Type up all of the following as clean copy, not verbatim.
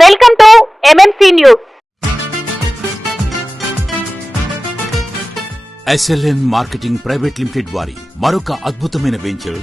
Welcome to MMC news. SLN marketing private limited వారి మరొక అద్భుతమైన వెంచర్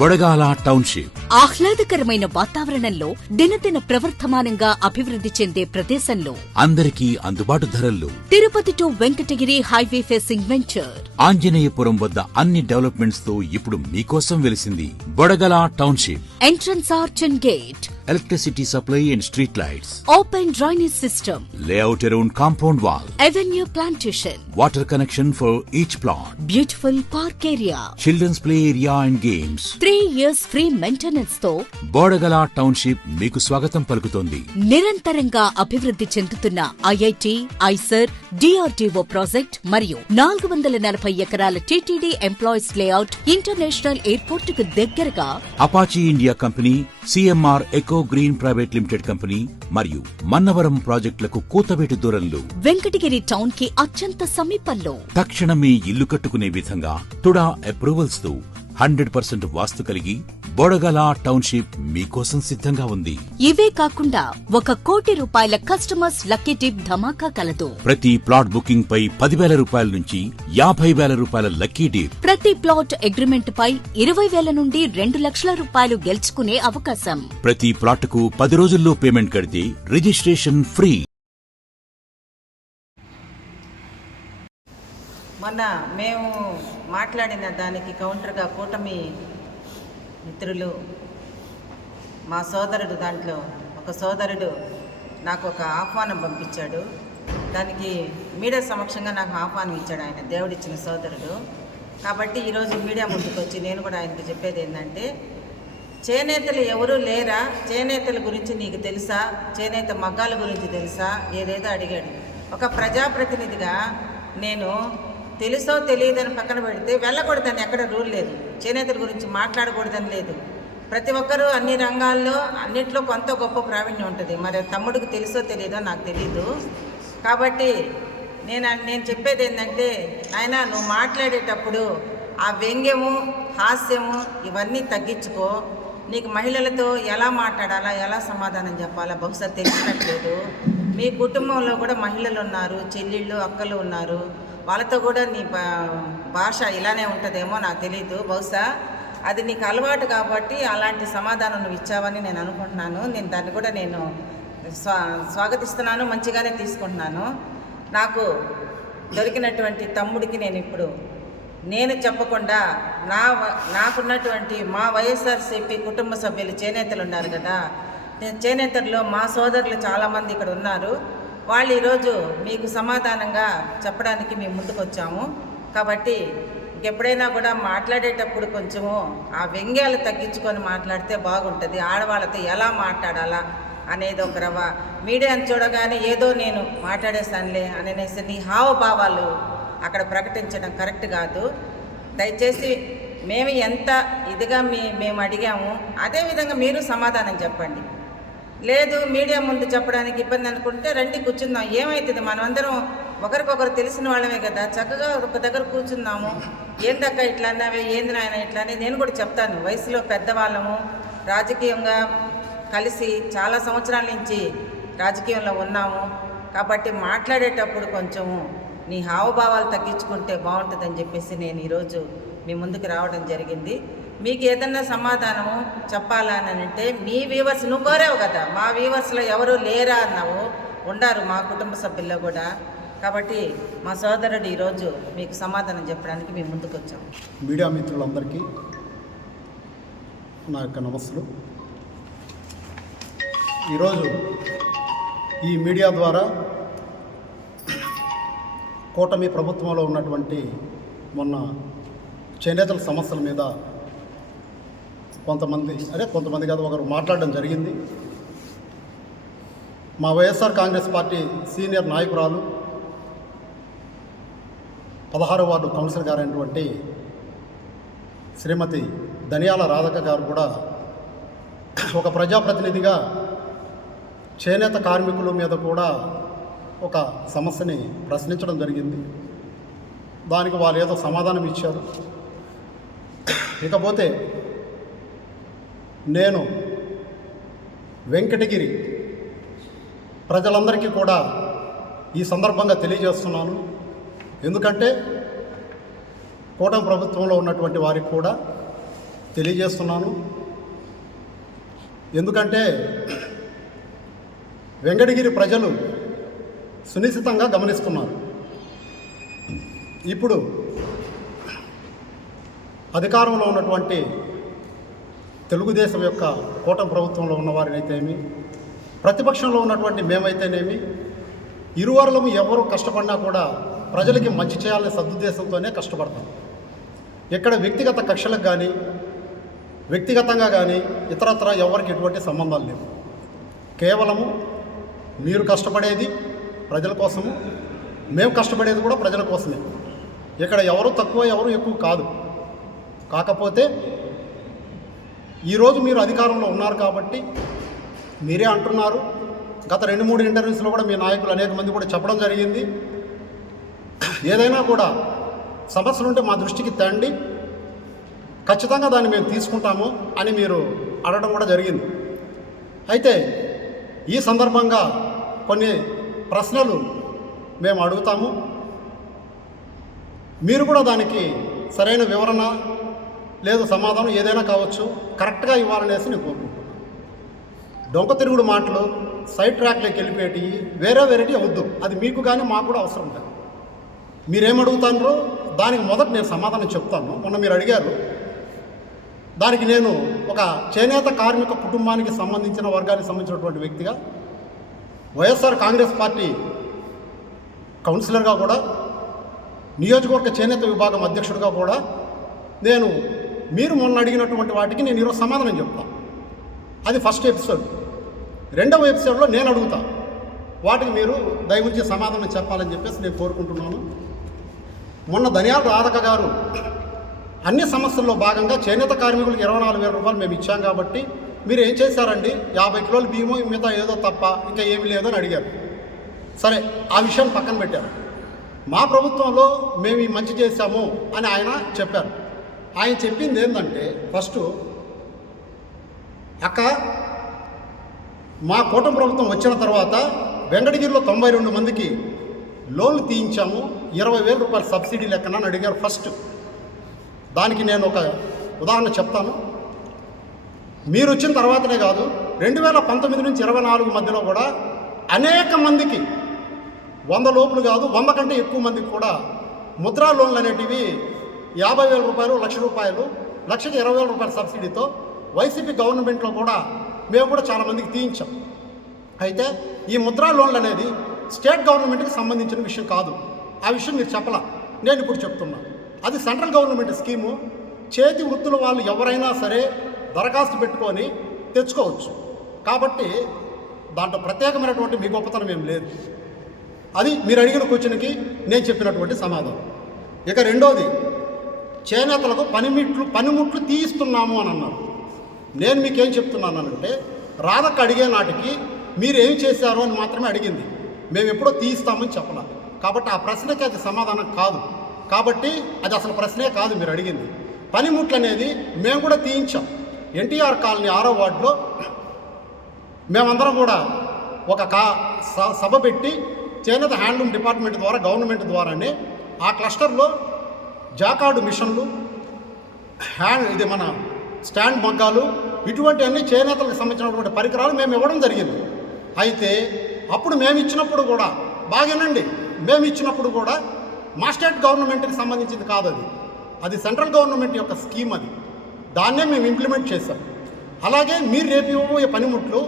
బొడగాల టౌన్షిప్. ఆహ్లాదకరమైన వాతావరణంలో దినదిన ప్రవర్ధమానంగా అభివృద్ధి చెందే ప్రదేశంలో అందరికీ అందుబాటు ధరల్లో Tirupati to Venkatagiri highway facing venture. Anjaneyapuram వద్ద అన్ని డెవలప్మెంట్స్ తో ఇప్పుడు మీకోసం వెలిసింది Bodagala township. Entrance arch and gate, electricity supply and street lights, open drainage system, layout around compound wall, avenue plantation, water connection for each plot, beautiful park area, children's play area and games. 3 years free maintenance తో Bodagala township మీకు స్వాగతం పలుకుతోంది. నిరంతరంగా అభివృద్ధి చెందుతున్న IIT, IISER, DRDO project మరియు 440 ఎకరాల TTD employees layout international airport కు దగ్గరగా Apache India company, CMR eco green private limited company మరియు మన్నవరం ప్రాజెక్టులకు కూతవేటు దూరంలో వెంకటగిరి టౌన్ కి అత్యంత సమీపంలో తక్షణమే ఇల్లు కట్టుకునే విధంగా టుడా అప్రూవల్స్ తో 100% వాస్తు కలిగి బొడగల టౌన్షిప్ మీకోసం సిద్ధంగా ఉంది. ఇవే కాకుండా 1 కోటి రూపాయల కస్టమర్స్ లక్కీ టిప్ ధమాకా కలదు. ప్రతి ప్లాట్ బుకింగ్ పై 10,000 రూపాయల నుంచి 50,000 రూపాయల లక్కీ డిప్. ప్రతి ప్లాట్ అగ్రిమెంట్ పై 20,000 నుండి 2 లక్షల రూపాయలు గెలుచుకునే అవకాశం. ప్రతి ప్లాట్ కు 10 రోజుల్లో పేమెంట్ కడితే రిజిస్ట్రేషన్ ఫ్రీ. మొన్న మేము మాట్లాడిన దానికి కౌంటర్గా కూటమి మిత్రులు, మా సోదరుడు, దాంట్లో ఒక సోదరుడు నాకు ఒక ఆహ్వానం పంపించాడు. దానికి మీడియా సమక్షంగా నాకు ఆహ్వానం ఇచ్చాడు ఆయన, దేవుడిచ్చిన సోదరుడు. కాబట్టి ఈరోజు మీడియా ముందుకు వచ్చి నేను కూడా ఆయనకి చెప్పేది ఏంటంటే, చేనేతలు ఎవరూ లేరా, చేనేతల గురించి నీకు తెలుసా, చేనేత మగ్గాల గురించి తెలుసా, ఏదేదో అడిగాడు. ఒక ప్రజాప్రతినిధిగా నేను తెలుసో తెలియదని పక్కన పెడితే వెళ్ళకూడదని ఎక్కడ రూల్ లేదు, చేనేతల గురించి మాట్లాడకూడదని లేదు. ప్రతి ఒక్కరూ అన్ని రంగాల్లో అన్నింటిలో కొంత గొప్ప ప్రావీణ్యం ఉంటుంది. మరి తమ్ముడికి తెలుసో తెలియదో నాకు తెలీదు. కాబట్టి నేను చెప్పేది ఏంటంటే, నాయన నువ్వు మాట్లాడేటప్పుడు ఆ వ్యంగ్యము, హాస్యము ఇవన్నీ తగ్గించుకో. నీకు మహిళలతో ఎలా మాట్లాడాలా, ఎలా సమాధానం చెప్పాలా బహుశా తెలిసినట్లేదు. మీ కుటుంబంలో కూడా మహిళలు ఉన్నారు, చెల్లెళ్ళు, అక్కలు ఉన్నారు. వాళ్ళతో కూడా నీ భాష ఇలానే ఉంటుందేమో నాకు తెలీదు. బహుశా అది నీకు అలవాటు కాబట్టి అలాంటి సమాధానం నువ్వు ఇచ్చావని నేను అనుకుంటున్నాను. నేను దాన్ని కూడా నేను స్వాగతిస్తున్నాను, మంచిగానే తీసుకుంటున్నాను. నాకు దొరికినటువంటి తమ్ముడికి నేను చెప్పకుండా నాకున్నటువంటి మా వైఎస్ఆర్సీపీ కుటుంబ సభ్యులు చేనేతలు ఉన్నారు కదా, చేనేతల్లో మా సోదరులు చాలామంది ఇక్కడ ఉన్నారు. వాళ్ళు ఈరోజు మీకు సమాధానంగా చెప్పడానికి మేము ముందుకు వచ్చాము. కాబట్టి ఎప్పుడైనా కూడా మాట్లాడేటప్పుడు కొంచెము ఆ వ్యంగ్యాలు తగ్గించుకొని మాట్లాడితే బాగుంటుంది. ఆడవాళ్ళతో ఎలా మాట్లాడాలా అనేది ఒక రవ్వ మీడియాని చూడగానే ఏదో నేను మాట్లాడేసానులే అనేసి నీ హావభావాలు అక్కడ ప్రకటించడం కరెక్ట్ కాదు. దయచేసి మేము ఎంత ఇదిగా మేము అడిగాము అదేవిధంగా మీరు సమాధానం చెప్పండి. లేదు మీడియా ముందు చెప్పడానికి ఇబ్బంది అనుకుంటే రండి కూర్చుందాం, ఏమవుతుంది, మనమందరం ఒకరికొకరు తెలిసిన వాళ్ళమే కదా, చక్కగా ఒక దగ్గర కూర్చుందాము. ఏందక్క ఇట్లా అన్నావే, ఏంది నాయన ఇట్లా అని నేను కూడా చెప్తాను. వయసులో పెద్దవాళ్ళము, రాజకీయంగా కలిసి చాలా సంవత్సరాల నుంచి రాజకీయంలో ఉన్నాము. కాబట్టి మాట్లాడేటప్పుడు కొంచెము నీ హావభావాలు తగ్గించుకుంటే బాగుంటుందని చెప్పేసి నేను ఈరోజు మీ ముందుకు రావడం జరిగింది. మీకు ఏదన్నా సమాధానము చెప్పాలని అంటే మీ వ్యూవర్స్, నువ్వు కోరావు కదా, మా వ్యూవర్స్లో ఎవరు లేరా అన్నావు, ఉండారు మా కుటుంబ సభ్యుల్లో కూడా. కాబట్టి మా సోదరుడు ఈరోజు మీకు సమాధానం చెప్పడానికి మేము ముందుకు వచ్చాము. మీడియా మిత్రులందరికీ నా యొక్క నమస్సులు. ఈరోజు ఈ మీడియా ద్వారా కూటమి ప్రభుత్వంలో ఉన్నటువంటి మొన్న చేనేతల సమస్యల మీద కొంతమంది కాదు ఒకరు మాట్లాడడం జరిగింది. మా వైఎస్ఆర్ కాంగ్రెస్ పార్టీ సీనియర్ నాయకురాలు 16వ వార్డు కౌన్సిలర్ గారైనటువంటి శ్రీమతి ధనియాల రాధక్క గారు కూడా ఒక ప్రజాప్రతినిధిగా చేనేత కార్మికుల మీద కూడా ఒక సమస్యని ప్రశ్నించడం జరిగింది. దానికి వాళ్ళు ఏదో సమాధానం ఇచ్చారు. ఇకపోతే నేను వెంకటగిరి ప్రజలందరికీ కూడా ఈ సందర్భంగా తెలియజేస్తున్నాను. ఎందుకంటే కూటమి ప్రభుత్వంలో ఉన్నటువంటి వారికి కూడా తెలియజేస్తున్నాను. ఎందుకంటే వెంకటగిరి ప్రజలు సునిశ్చితంగా గమనిస్తున్నారు. ఇప్పుడు అధికారంలో ఉన్నటువంటి తెలుగుదేశం యొక్క కూటమి ప్రభుత్వంలో ఉన్నవారినైతేమి, ప్రతిపక్షంలో ఉన్నటువంటి మేమైతేనేమి, ఇరువర్లము ఎవరు కష్టపడినా కూడా ప్రజలకి మంచి చేయాలనే సదుద్దేశంతోనే కష్టపడతాం. ఇక్కడ వ్యక్తిగత కక్షలకు కానీ, వ్యక్తిగతంగా కానీ ఇతరత్ర ఎవరికి ఎటువంటి సంబంధాలు లేవు. కేవలము మీరు కష్టపడేది ప్రజల కోసము, మేము కష్టపడేది కూడా ప్రజల కోసమే. ఇక్కడ ఎవరు తక్కువ ఎవరు ఎక్కువ కాదు. కాకపోతే ఈరోజు మీరు అధికారంలో ఉన్నారు కాబట్టి మీరే అంటున్నారు. గత 2-3 ఇంటర్వ్యూస్లో కూడా మీ నాయకులు అనేక మంది కూడా చెప్పడం జరిగింది. ఏదైనా కూడా సమస్యలుంటే మా దృష్టికి తేండి, ఖచ్చితంగా దాన్ని మేము తీసుకుంటాము అని మీరు అడగడం కూడా జరిగింది. అయితే ఈ సందర్భంగా కొన్ని ప్రశ్నలు మేము అడుగుతాము. మీరు కూడా దానికి సరైన వివరణ లేదు సమాధానం ఏదైనా కావచ్చు, కరెక్ట్గా ఇవ్వాలనేసి నేను కోరుకుంటున్నాను. డొంక తిరుగుడు మాటలు, సైడ్ ట్రాక్లోకి వెళ్ళిపోయి వేరేటి అవద్దు. అది మీకు కానీ మాకు కూడా అవసరం లేదు. మీరేమడుగుతారో దానికి మొదట నేను సమాధానం చెప్తాను. మొన్న మీరు అడిగారు, దానికి నేను ఒక చేనేత కార్మిక కుటుంబానికి సంబంధించిన వర్గానికి సంబంధించినటువంటి వ్యక్తిగా, వైఎస్ఆర్ కాంగ్రెస్ పార్టీ కౌన్సిలర్గా కూడా, నియోజకవర్గ చేనేత విభాగం అధ్యక్షుడిగా కూడా నేను మీరు మొన్న అడిగినటువంటి వాటికి నేను ఈరోజు సమాధానం చెప్తాను. అది ఫస్ట్ ఎపిసోడ్. రెండవ ఎపిసోడ్లో నేను అడుగుతా, వాటికి మీరు దయవుంచి సమాధానం చెప్పాలని చెప్పేసి నేను కోరుకుంటున్నాను. మొన్న ధనియాల రాధక గారు అన్ని సమస్యల్లో భాగంగా చేనేత కార్మికులకు 24,000 రూపాయలు మేము ఇచ్చాం కాబట్టి మీరు ఏం చేశారండి, 50 కిలోల బియ్యమో మిగతా ఏదో తప్ప ఇంకా ఏమీ లేదని అడిగారు. సరే, ఆ విషయం పక్కన పెట్టారు. మా ప్రభుత్వంలో మేము ఈ మంచి చేశాము అని ఆయన చెప్పారు. ఆయన చెప్పింది ఏంటంటే, ఫస్ట్ అక్క మా కూటమి ప్రభుత్వం వచ్చిన తర్వాత వెంకటగిరిలో 92 మందికి లోన్లు తీయించాము, 20,000 రూపాయల సబ్సిడీ లెక్కన అని అడిగారు ఫస్ట్. దానికి నేను ఒక ఉదాహరణ చెప్తాను. మీరు వచ్చిన తర్వాతనే కాదు, 2019 నుంచి 24 మధ్యలో కూడా అనేక మందికి 100 లోపులు కాదు 100 కంటే ఎక్కువ మందికి కూడా ముద్రా లోన్లు అనేటివి 50,000 రూపాయలు, 1,00,000 రూపాయలు, 1,20,000 రూపాయల సబ్సిడీతో వైసీపీ గవర్నమెంట్లో కూడా మేము కూడా చాలామందికి తీయించాం. అయితే ఈ ముద్రా లోన్లు అనేది స్టేట్ గవర్నమెంట్కి సంబంధించిన విషయం కాదు. ఆ విషయం మీరు చెప్పలా, నేను ఇప్పుడు చెప్తున్నాను. అది సెంట్రల్ గవర్నమెంట్ స్కీము. చేతి వృత్తుల వాళ్ళు ఎవరైనా సరే దరఖాస్తు పెట్టుకొని తెచ్చుకోవచ్చు. కాబట్టి దాంట్లో ప్రత్యేకమైనటువంటి మీ గొప్పతనం ఏం లేదు. అది మీరు అడిగిన క్వశ్చన్కి నేను చెప్పినటువంటి సమాధానం. ఇక రెండోది, చేనేతలకు పనిముట్లు తీయిస్తున్నాము అని అన్నారు. నేను మీకేం చెప్తున్నానంటే, రాధక్క అడిగే నాటికి మీరు ఏం చేశారు అని మాత్రమే అడిగింది. మేము ఎప్పుడో తీయిస్తామని చెప్పలా. కాబట్టి ఆ ప్రశ్నకి అది సమాధానం కాదు. కాబట్టి అది అసలు ప్రశ్నే కాదు మీరు అడిగింది. పనిముట్లు అనేది మేము కూడా తీయించాం. ఎన్టీఆర్ కాలనీ 6వ వార్డులో మేమందరం కూడా ఒక సభ పెట్టి చేనేత హ్యాండ్లూమ్ డిపార్ట్మెంట్ ద్వారా, గవర్నమెంట్ ద్వారానే ఆ క్లస్టర్లో జాకార్డు మిషన్లు, ఇది మన స్టాండ్ మగ్గాలు, ఇటువంటి అన్ని చేనేతలకు సంబంధించినటువంటి పరికరాలు మేము ఇవ్వడం జరిగింది. అయితే అప్పుడు మేము ఇచ్చినప్పుడు కూడా బాగానండి, మేము ఇచ్చినప్పుడు కూడా మా స్టేట్ గవర్నమెంట్కి సంబంధించింది కాదు. అది సెంట్రల్ గవర్నమెంట్ యొక్క స్కీమ్. అది దాన్నే మేము ఇంప్లిమెంట్ చేశాం. అలాగే మీరు రేపు ఇవ్వబోయే పనిముట్లు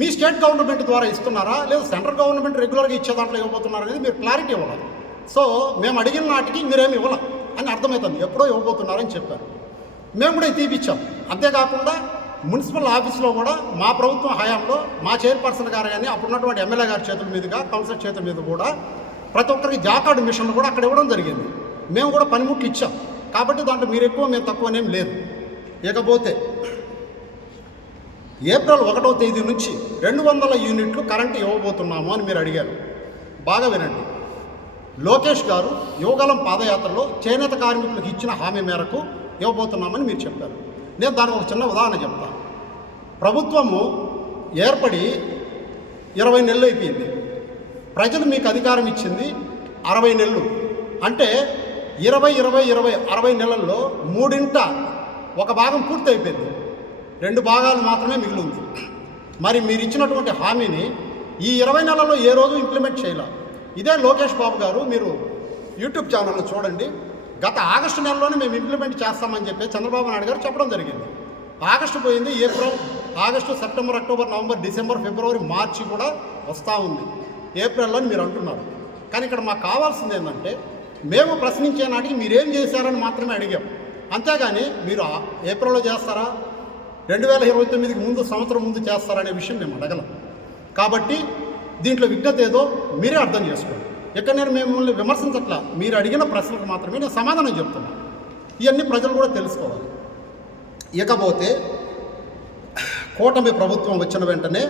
మీ స్టేట్ గవర్నమెంట్ ద్వారా ఇస్తున్నారా లేదా సెంట్రల్ గవర్నమెంట్ రెగ్యులర్గా ఇచ్చే దాంట్లో ఇవ్వబోతున్నారా అనేది మీరు క్లారిటీ ఇవ్వాలి. సో మేము అడిగిన నాటికి మీరేమి ఇవ్వాలి అని అర్థమవుతుంది. ఎప్పుడో ఇవ్వబోతున్నారని చెప్పారు. మేము కూడా తీపిచ్చాం. అంతేకాకుండా మున్సిపల్ ఆఫీస్లో కూడా మా ప్రభుత్వం హయాంలో మా చైర్పర్సన్ గారు కానీ అప్పుడున్నటువంటి ఎమ్మెల్యే గారి చేతుల మీదుగా, కౌన్సిలర్ చేతుల మీద కూడా ప్రతి ఒక్కరికి జాకార్డు మిషన్లు కూడా అక్కడ ఇవ్వడం జరిగింది. మేము కూడా పనిముట్లు ఇచ్చాం. కాబట్టి దాంట్లో మీరు ఎక్కువ మేము తక్కువనేం లేదు. ఇకపోతే ఏప్రిల్ 1వ తేదీ నుంచి 200 యూనిట్లు కరెంటు ఇవ్వబోతున్నాము అని మీరు అడిగారు. బాగా వినండి. లోకేష్ గారు యువగలం పాదయాత్రలో చేనేత కార్మికులకు ఇచ్చిన హామీ మేరకు ఇవ్వబోతున్నామని మీరు చెప్పారు. నేను దానికి ఒక చిన్న ఉదాహరణ చెప్తాను. ప్రభుత్వము ఏర్పడి 20 నెలలు అయిపోయింది. ప్రజలు మీకు అధికారం ఇచ్చింది 60 నెలలు. అంటే 20 నెలల్లో మూడింట ఒక భాగం పూర్తి అయిపోయింది, 2 భాగాలు మాత్రమే మిగిలి ఉంది. మరి మీరు ఇచ్చినటువంటి హామీని ఈ 20 నెలల్లో ఏ రోజు ఇంప్లిమెంట్ చేయాలి. ఇదే లోకేష్ బాబు గారు, మీరు యూట్యూబ్ ఛానల్లో చూడండి, గత ఆగస్టు నెలలోనే మేము ఇంప్లిమెంట్ చేస్తామని చెప్పి చంద్రబాబు నాయుడు గారు చెప్పడం జరిగింది. ఆగస్టు పోయింది, April, August, September, October, November, December, February, మార్చి కూడా వస్తూ ఉంది, ఏప్రిల్లో అని మీరు అంటున్నారు. కానీ ఇక్కడ మాకు కావాల్సింది ఏంటంటే, మేము ప్రశ్నించే నాటికి మీరేం చేశారని మాత్రమే అడిగాం. అంతేగాని మీరు ఏప్రిల్లో చేస్తారా, 2029కి ముందు, సంవత్సరం ముందు చేస్తారనే విషయం మేము అడగలం. కాబట్టి దీంట్లో విఘ్నత ఏదో మీరే అర్థం చేసుకోండి. ఇక్కడ నేను మిమ్మల్ని విమర్శించట్లా, మీరు అడిగిన ప్రశ్నలకు మాత్రమే నేను సమాధానం చెప్తున్నాను. ఇవన్నీ ప్రజలు కూడా తెలుసుకోవాలి. ఇకపోతే కూటమి ప్రభుత్వం వచ్చిన వెంటనే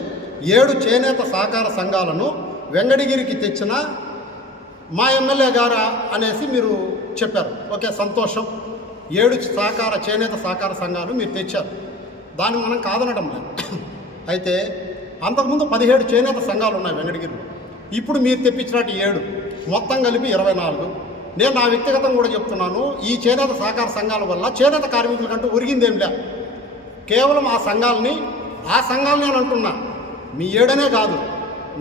7 చేనేత సహకార సంఘాలను వెంకటగిరికి తెచ్చిన మా ఎమ్మెల్యే గారు అనేసి మీరు చెప్పారు. ఓకే, సంతోషం. 7 చేనేత సహకార సంఘాలు మీరు తెచ్చారు, దాన్ని మనం కాదనడం లేదు. అయితే అంతకుముందు 17 చేనేత సంఘాలు ఉన్నాయి వెంకటగిరిలో. ఇప్పుడు మీరు తెప్పించినట్టు 7, మొత్తం కలిపి 24. నేను నా వ్యక్తిగతం కూడా చెప్తున్నాను, ఈ చేనేత సహకార సంఘాల వల్ల చేనేత కార్మికులకంటూ ఒరిగిందేం లే. కేవలం ఆ సంఘాలని నేను అంటున్నా, మీ 7 కాదు,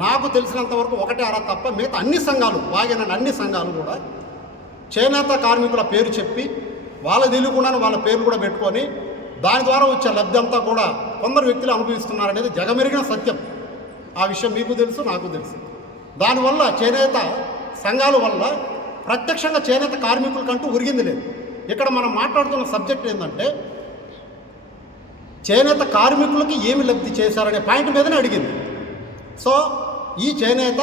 నాకు తెలిసినంతవరకు 1 6 తప్ప మిగతా అన్ని సంఘాలు, బాగానండి అన్ని సంఘాలు కూడా చేనేత కార్మికుల పేరు చెప్పి వాళ్ళ తెలియకుండా వాళ్ళ పేర్లు కూడా పెట్టుకొని దాని ద్వారా వచ్చే లబ్ధి అంతా కూడా కొందరు వ్యక్తులు అనుభవిస్తున్నారనేది జగమెరిగిన సత్యం. ఆ విషయం మీకు తెలుసు, నాకు తెలుసు. దానివల్ల చేనేత సంఘాల వల్ల ప్రత్యక్షంగా చేనేత కార్మికులకంటూ ఒరిగింది లేదు. ఇక్కడ మనం మాట్లాడుతున్న సబ్జెక్ట్ ఏంటంటే, చేనేత కార్మికులకి ఏమి లబ్ధి చేశారనే పాయింట్ మీదనే అడిగింది. సో ఈ చేనేత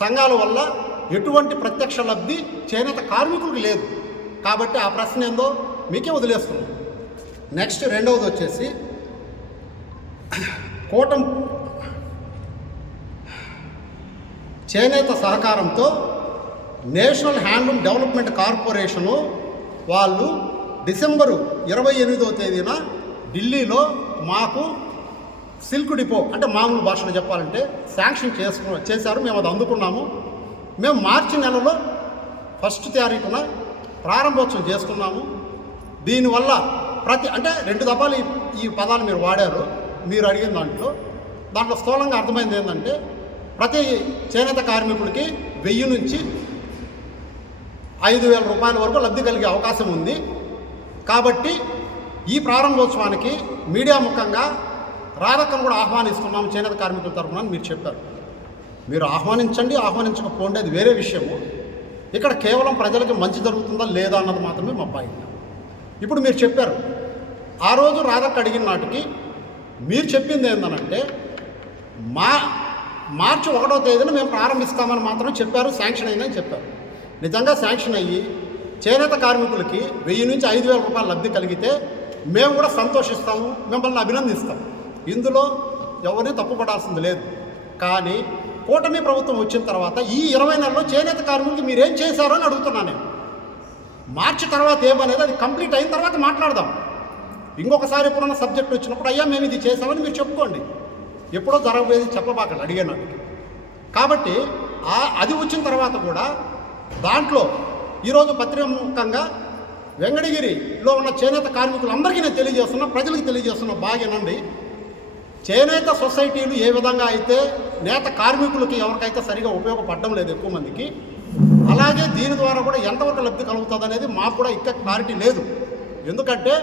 సంఘాల వల్ల ఎటువంటి ప్రత్యక్ష లబ్ధి చేనేత కార్మికులకు లేదు. కాబట్టి ఆ ప్రశ్న ఏందో మీకే వదిలేస్తున్నాం. నెక్స్ట్ రెండవది వచ్చేసి, కూటమి చేనేత సహకారంతో నేషనల్ హ్యాండ్లూమ్ డెవలప్మెంట్ కార్పొరేషను వాళ్ళు డిసెంబరు 28వ తేదీన ఢిల్లీలో మాకు సిల్క్ డిపో, అంటే మామూలు భాషలో చెప్పాలంటే శాంక్షన్ చేశారు. మేము అది అందుకున్నాము. మేము మార్చి నెలలో 1వ తారీఖున ప్రారంభోత్సవం చేసుకున్నాము. దీనివల్ల అంటే 2 దఫాలు ఈ పదాలు మీరు వాడారు. మీరు అడిగిన దాంట్లో స్థూలంగా అర్థమైంది ఏంటంటే, ప్రతి చేనేత కార్మికుడికి 1000 నుంచి 5,000 రూపాయల వరకు లబ్ధి కలిగే అవకాశం ఉంది. కాబట్టి ఈ ప్రారంభోత్సవానికి మీడియా ముఖంగా రాధక్కను కూడా ఆహ్వానిస్తున్నాము చేనేత కార్మికుల తరఫున మీరు చెప్పారు. మీరు ఆహ్వానించండి, ఆహ్వానించకపోండి, అది వేరే విషయము. ఇక్కడ కేవలం ప్రజలకు మంచి జరుగుతుందా లేదా అన్నది మాత్రమే మా పాయింట్. ఇప్పుడు మీరు చెప్పారు, ఆ రోజు రాధక్క అడిగిన నాటికి మీరు చెప్పింది ఏంటనంటే, మార్చి 1వ తేదీన మేము ప్రారంభిస్తామని మాత్రం చెప్పారు, శాంక్షన్ అయిందని చెప్పారు. నిజంగా శాంక్షన్ అయ్యి చేనేత కార్మికులకి 1000 నుంచి 5,000 రూపాయల లబ్ధి కలిగితే మేము కూడా సంతోషిస్తాము, మిమ్మల్ని అభినందిస్తాం. ఇందులో ఎవరిని తప్పుపడాల్సింది లేదు. కానీ కూటమి ప్రభుత్వం వచ్చిన తర్వాత ఈ 20 నెలల్లో చేనేత కార్మికులకి మీరేం చేశారో అని అడుగుతున్నాను నేను. మార్చి తర్వాత ఏమనేది అది కంప్లీట్ అయిన తర్వాత మాట్లాడదాం. ఇంకొకసారి ఎప్పుడన్నా సబ్జెక్ట్ వచ్చినప్పుడు అయ్యా మేము ఇది చేసామని మీరు చెప్పుకోండి. ఎప్పుడో జరగబోయేది చెప్పబాకండి అడిగేనాటికి. కాబట్టి అది వచ్చిన తర్వాత కూడా దాంట్లో ఈరోజు పత్రికాముఖంగా వెంకటగిరిలో ఉన్న చేనేత కార్మికులందరికీ నేను తెలియజేస్తున్నా, ప్రజలకు తెలియజేస్తున్నా, బాగేనండి. చేనేత సొసైటీలు ఏ విధంగా అయితే నేత కార్మికులకి ఎవరికైతే సరిగా ఉపయోగపడడం లేదు ఎక్కువ మందికి, అలాగే దీని ద్వారా కూడా ఎంతవరకు లబ్ధి కలుగుతుంది అనేది మాకు కూడా ఇంకా క్లారిటీ లేదు. ఎందుకంటే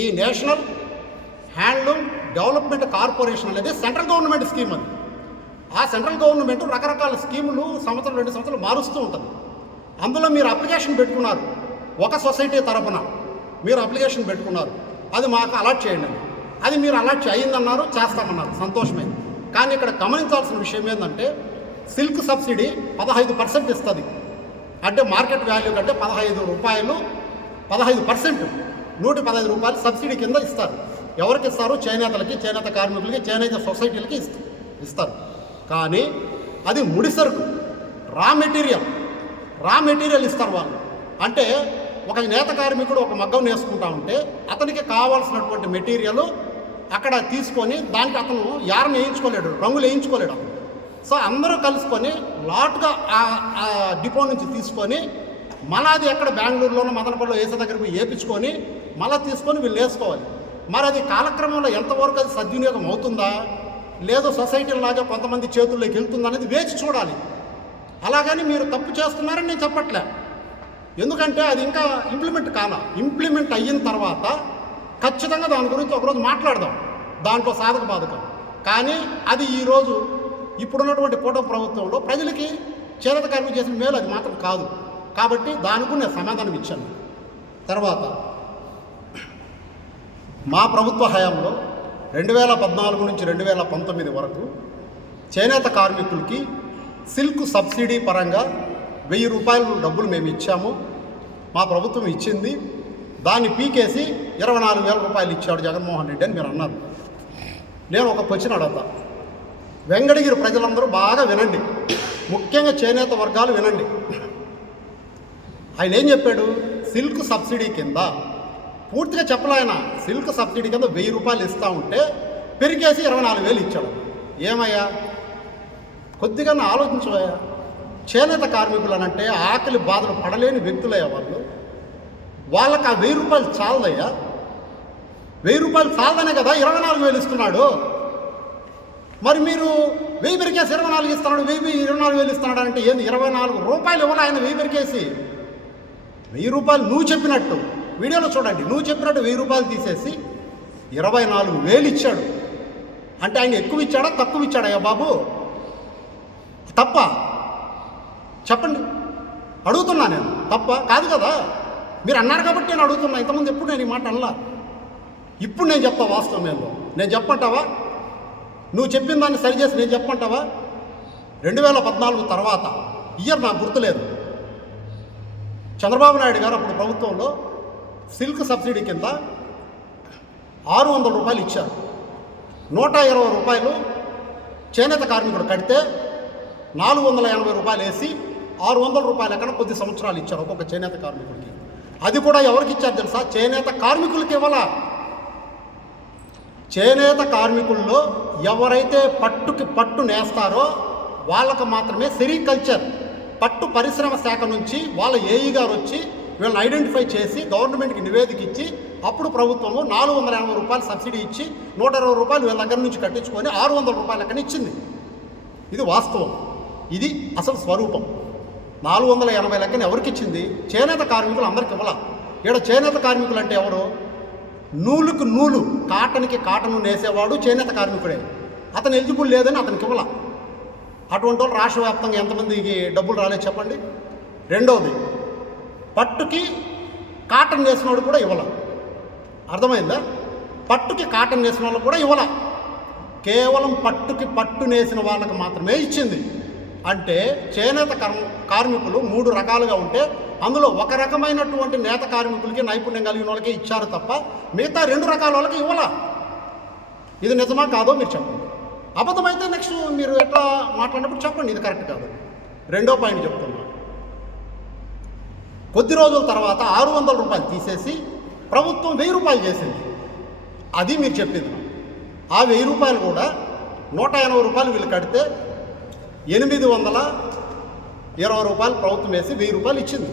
ఈ నేషనల్ హ్యాండ్లూమ్ డెవలప్మెంట్ కార్పొరేషన్ అనేది సెంట్రల్ గవర్నమెంట్ స్కీమ్. అది ఆ సెంట్రల్ గవర్నమెంట్ రకరకాల స్కీములు సంవత్సరం 2 సంవత్సరాలు మారుస్తూ ఉంటుంది. అందులో మీరు అప్లికేషన్ పెట్టుకున్నారు, ఒక సొసైటీ తరపున మీరు అప్లికేషన్ పెట్టుకున్నారు, అది మాకు అలాట్ చేయండి అని. అది మీరు అలాట్ అయ్యిందన్నారు, చేస్తామన్నారు, సంతోషమైంది. కానీ ఇక్కడ గమనించాల్సిన విషయం ఏంటంటే, సిల్క్ సబ్సిడీ 15% ఇస్తుంది. అంటే మార్కెట్ వాల్యూ కంటే 15 రూపాయలు, 15%, 115 రూపాయలు సబ్సిడీ కింద ఇస్తారు. ఎవరికి ఇస్తారు? చేనేతలకి, చేనేత కార్మికులకి, చేనేత సొసైటీలకి ఇస్తారు. కానీ అది ముడిసరుకు, రా మెటీరియల్ ఇస్తారు వాళ్ళు. అంటే ఒక నేత కార్మికుడు ఒక మగ్గం నేసుకుంటా ఉంటే అతనికి కావాల్సినటువంటి మెటీరియల్ అక్కడ తీసుకొని దానికి అతను యారని వేయించుకోలేడు, రంగులు వేయించుకోలేడు అతను. సో అందరూ కలుసుకొని లాట్గా ఆ డిపో నుంచి తీసుకొని మళ్ళీ అది ఎక్కడ బెంగళూరులోనో మదనపల్లిలో వేసే దగ్గరికి వేయించుకొని మళ్ళీ తీసుకొని వీళ్ళు వేసుకోవాలి. మరి అది కాలక్రమంలో ఎంతవరకు అది సద్వినియోగం అవుతుందా, లేదో సొసైటీలాగా కొంతమంది చేతుల్లోకి వెళ్తుందా అనేది వేచి చూడాలి. అలాగని మీరు తప్పు చేస్తున్నారని నేను చెప్పట్లే, ఎందుకంటే అది ఇంకా ఇంప్లిమెంట్ కాల. ఇంప్లిమెంట్ అయిన తర్వాత ఖచ్చితంగా దాని గురించి ఒకరోజు మాట్లాడదాం, దాంట్లో సాధక బాధకం. కానీ అది ఈరోజు ఇప్పుడున్నటువంటి కూటమి ప్రభుత్వంలో ప్రజలకి చేనేత కార్మికులు చేసిన మేలు అది మాత్రం కాదు. కాబట్టి దానికి నేను సమాధానం ఇచ్చాను. తర్వాత మా ప్రభుత్వ హయాంలో 2014 నుంచి 2019 వరకు చేనేత కార్మికులకి సిల్క్ సబ్సిడీ పరంగా 1000 రూపాయలు డబ్బులు మేము ఇచ్చాము, మా ప్రభుత్వం ఇచ్చింది. దాన్ని పీకేసి 24,000 రూపాయలు ఇచ్చాడు జగన్మోహన్ రెడ్డి అని మీరు అన్నారు. నేను ఒక క్వశ్చన్ అడుగుతా, వెంకటగిరి ప్రజలందరూ బాగా వినండి, ముఖ్యంగా చేనేత వర్గాలు వినండి. ఆయన ఏం చెప్పాడు? సిల్క్ సబ్సిడీ కింద పూర్తిగా చెప్పలే ఆయన. సిల్క్ సబ్సిడీ కింద 1000 రూపాయలు ఇస్తూ ఉంటే పెరిగేసి 24,000 ఇచ్చాడు. ఏమయ్యా, కొద్దిగా ఆలోచించవయ్యా. చేనేత కార్మికులు అనంటే ఆకలి బాధలు పడలేని వ్యక్తులయ్యా వాళ్ళు. వాళ్ళకి ఆ 1000 రూపాయలు చాలదయ్యా. 1000 రూపాయలు చాలదనే కదా 24,000 ఇస్తున్నాడు. మరి మీరు 1000 పెరికేసి 24 ఇస్తున్నాడు, 24,000 ఇస్తున్నాడు అంటే ఏంది? 24 రూపాయలు ఇవ్వాలి ఆయన 1000 పెరికేసి. 1000 రూపాయలు నువ్వు చెప్పినట్టు వీడియోలో చూడండి, నువ్వు చెప్పినట్టు 1000 రూపాయలు తీసేసి 24,000 ఇచ్చాడు. అంటే ఆయన ఎక్కువ ఇచ్చాడా తక్కువ ఇచ్చాడయ్యా బాబు? తప్ప చెప్పండి, అడుగుతున్నా నేను. తప్ప కాదు కదా, మీరు అన్నారు కాబట్టి నేను అడుగుతున్నా. ఇంతకుముందు ఎప్పుడు నేను ఈ మాట అనలా. ఇప్పుడు నేను చెప్తా వాస్తవం ఏందో. నేను చెప్పంటావా? నువ్వు చెప్పిన దాన్ని సరిచేసి నేను చెప్పంటావా? 2014 తర్వాత ఇయర్ నాకు గుర్తులేదు, చంద్రబాబు నాయుడు గారు అప్పుడు ప్రభుత్వంలో సిల్క్ సబ్సిడీ కింద 600 రూపాయలు ఇచ్చారు. 120 రూపాయలు చేనేత కార్మికుడు కడితే 480 రూపాయలు వేసి 600 రూపాయలు ఎక్కడ కొద్ది సంవత్సరాలు ఇచ్చారు ఒక్కొక్క చేనేత కార్మికుడికి. అది కూడా ఎవరికి ఇచ్చారు తెలుసా? చేనేత కార్మికులకి ఇవ్వాల. చేనేత కార్మికుల్లో ఎవరైతే పట్టుకి పట్టు నేస్తారో వాళ్ళకు మాత్రమే సెరికల్చర్ పట్టు పరిశ్రమ శాఖ నుంచి వాళ్ళ ఏఈ గారు వచ్చి వీళ్ళని ఐడెంటిఫై చేసి గవర్నమెంట్కి నివేదిక ఇచ్చి అప్పుడు ప్రభుత్వము 480 రూపాయలు సబ్సిడీ ఇచ్చి 120 రూపాయలు వీళ్ళ దగ్గర నుంచి కట్టించుకొని 600 రూపాయలు ఎక్కడ ఇచ్చింది. ఇది వాస్తవం, ఇది అసలు స్వరూపం. 480 లెక్కన ఎవరికి ఇచ్చింది? చేనేత కార్మికులు అందరికి ఇవ్వాల. ఇక్కడ చేనేత కార్మికులు అంటే ఎవరు? నూలుకు నూలు, కాటన్కి కాటను నేసేవాడు చేనేత కార్మికుడే. అతను ఎలిజిబుల్ లేదని అతనికి ఇవ్వాల. అటువంటి వాళ్ళు రాష్ట్ర వ్యాప్తంగా ఎంతమందికి డబ్బులు రాలేదు చెప్పండి. రెండవది, పట్టుకి కాటన్ నేసినవాడు కూడా ఇవ్వాల. అర్థమైందా? పట్టుకి కాటన్ నేసిన వాళ్ళు కూడా ఇవ్వాల. కేవలం పట్టుకి పట్టు నేసిన వాళ్ళకి మాత్రమే ఇచ్చింది. అంటే చేనేత కార్మికులు 3 రకాలుగా ఉంటే అందులో ఒక రకమైనటువంటి నేత కార్మికులకి నైపుణ్యం కలిగిన వాళ్ళకి ఇచ్చారు తప్ప మిగతా 2 రకాల వాళ్ళకి ఇవ్వాల. ఇది నిజమా కాదో మీరు చెప్పండి. అబద్ధమైతే నెక్స్ట్ మీరు ఎట్లా మాట్లాడినప్పుడు చెప్పండి ఇది కరెక్ట్ కాదు. రెండో పాయింట్ చెప్తున్నా, కొద్ది రోజుల తర్వాత 600 రూపాయలు తీసేసి ప్రభుత్వం 1000 రూపాయలు చేసింది. అది మీరు చెప్పింది. ఆ 1000 రూపాయలు కూడా 180 రూపాయలు వీళ్ళు కడితే 820 రూపాయలు ప్రభుత్వం వేసి 1000 రూపాయలు ఇచ్చింది.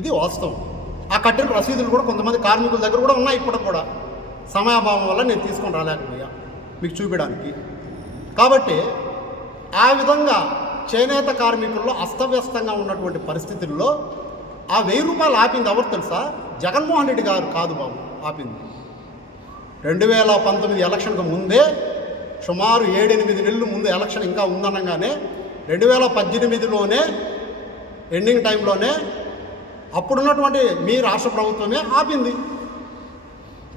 ఇది వాస్తవం. ఆ కట్టిన రసీదులు కూడా కొంతమంది కార్మికుల దగ్గర కూడా ఉన్నాయి. ఇప్పుడు కూడా సమయాభావం వల్ల నేను తీసుకొని రాలేకపోయా మీకు చూపించడానికి. కాబట్టి ఆ విధంగా చేనేత కార్మికుల్లో అస్తవ్యస్తంగా ఉన్నటువంటి పరిస్థితుల్లో ఆ 1000 రూపాయలు ఆపింది ఎవరు తెలుసా? జగన్మోహన్ రెడ్డి గారు కాదు బాబు ఆపింది. 2019 ఎలక్షన్కు ముందే సుమారు 7-8 నెలలు ముందు ఎలక్షన్ ఇంకా ఉందనగానే 2018లోనే ఎండింగ్ టైంలోనే అప్పుడున్నటువంటి మీ రాష్ట్ర ప్రభుత్వమే ఆపింది.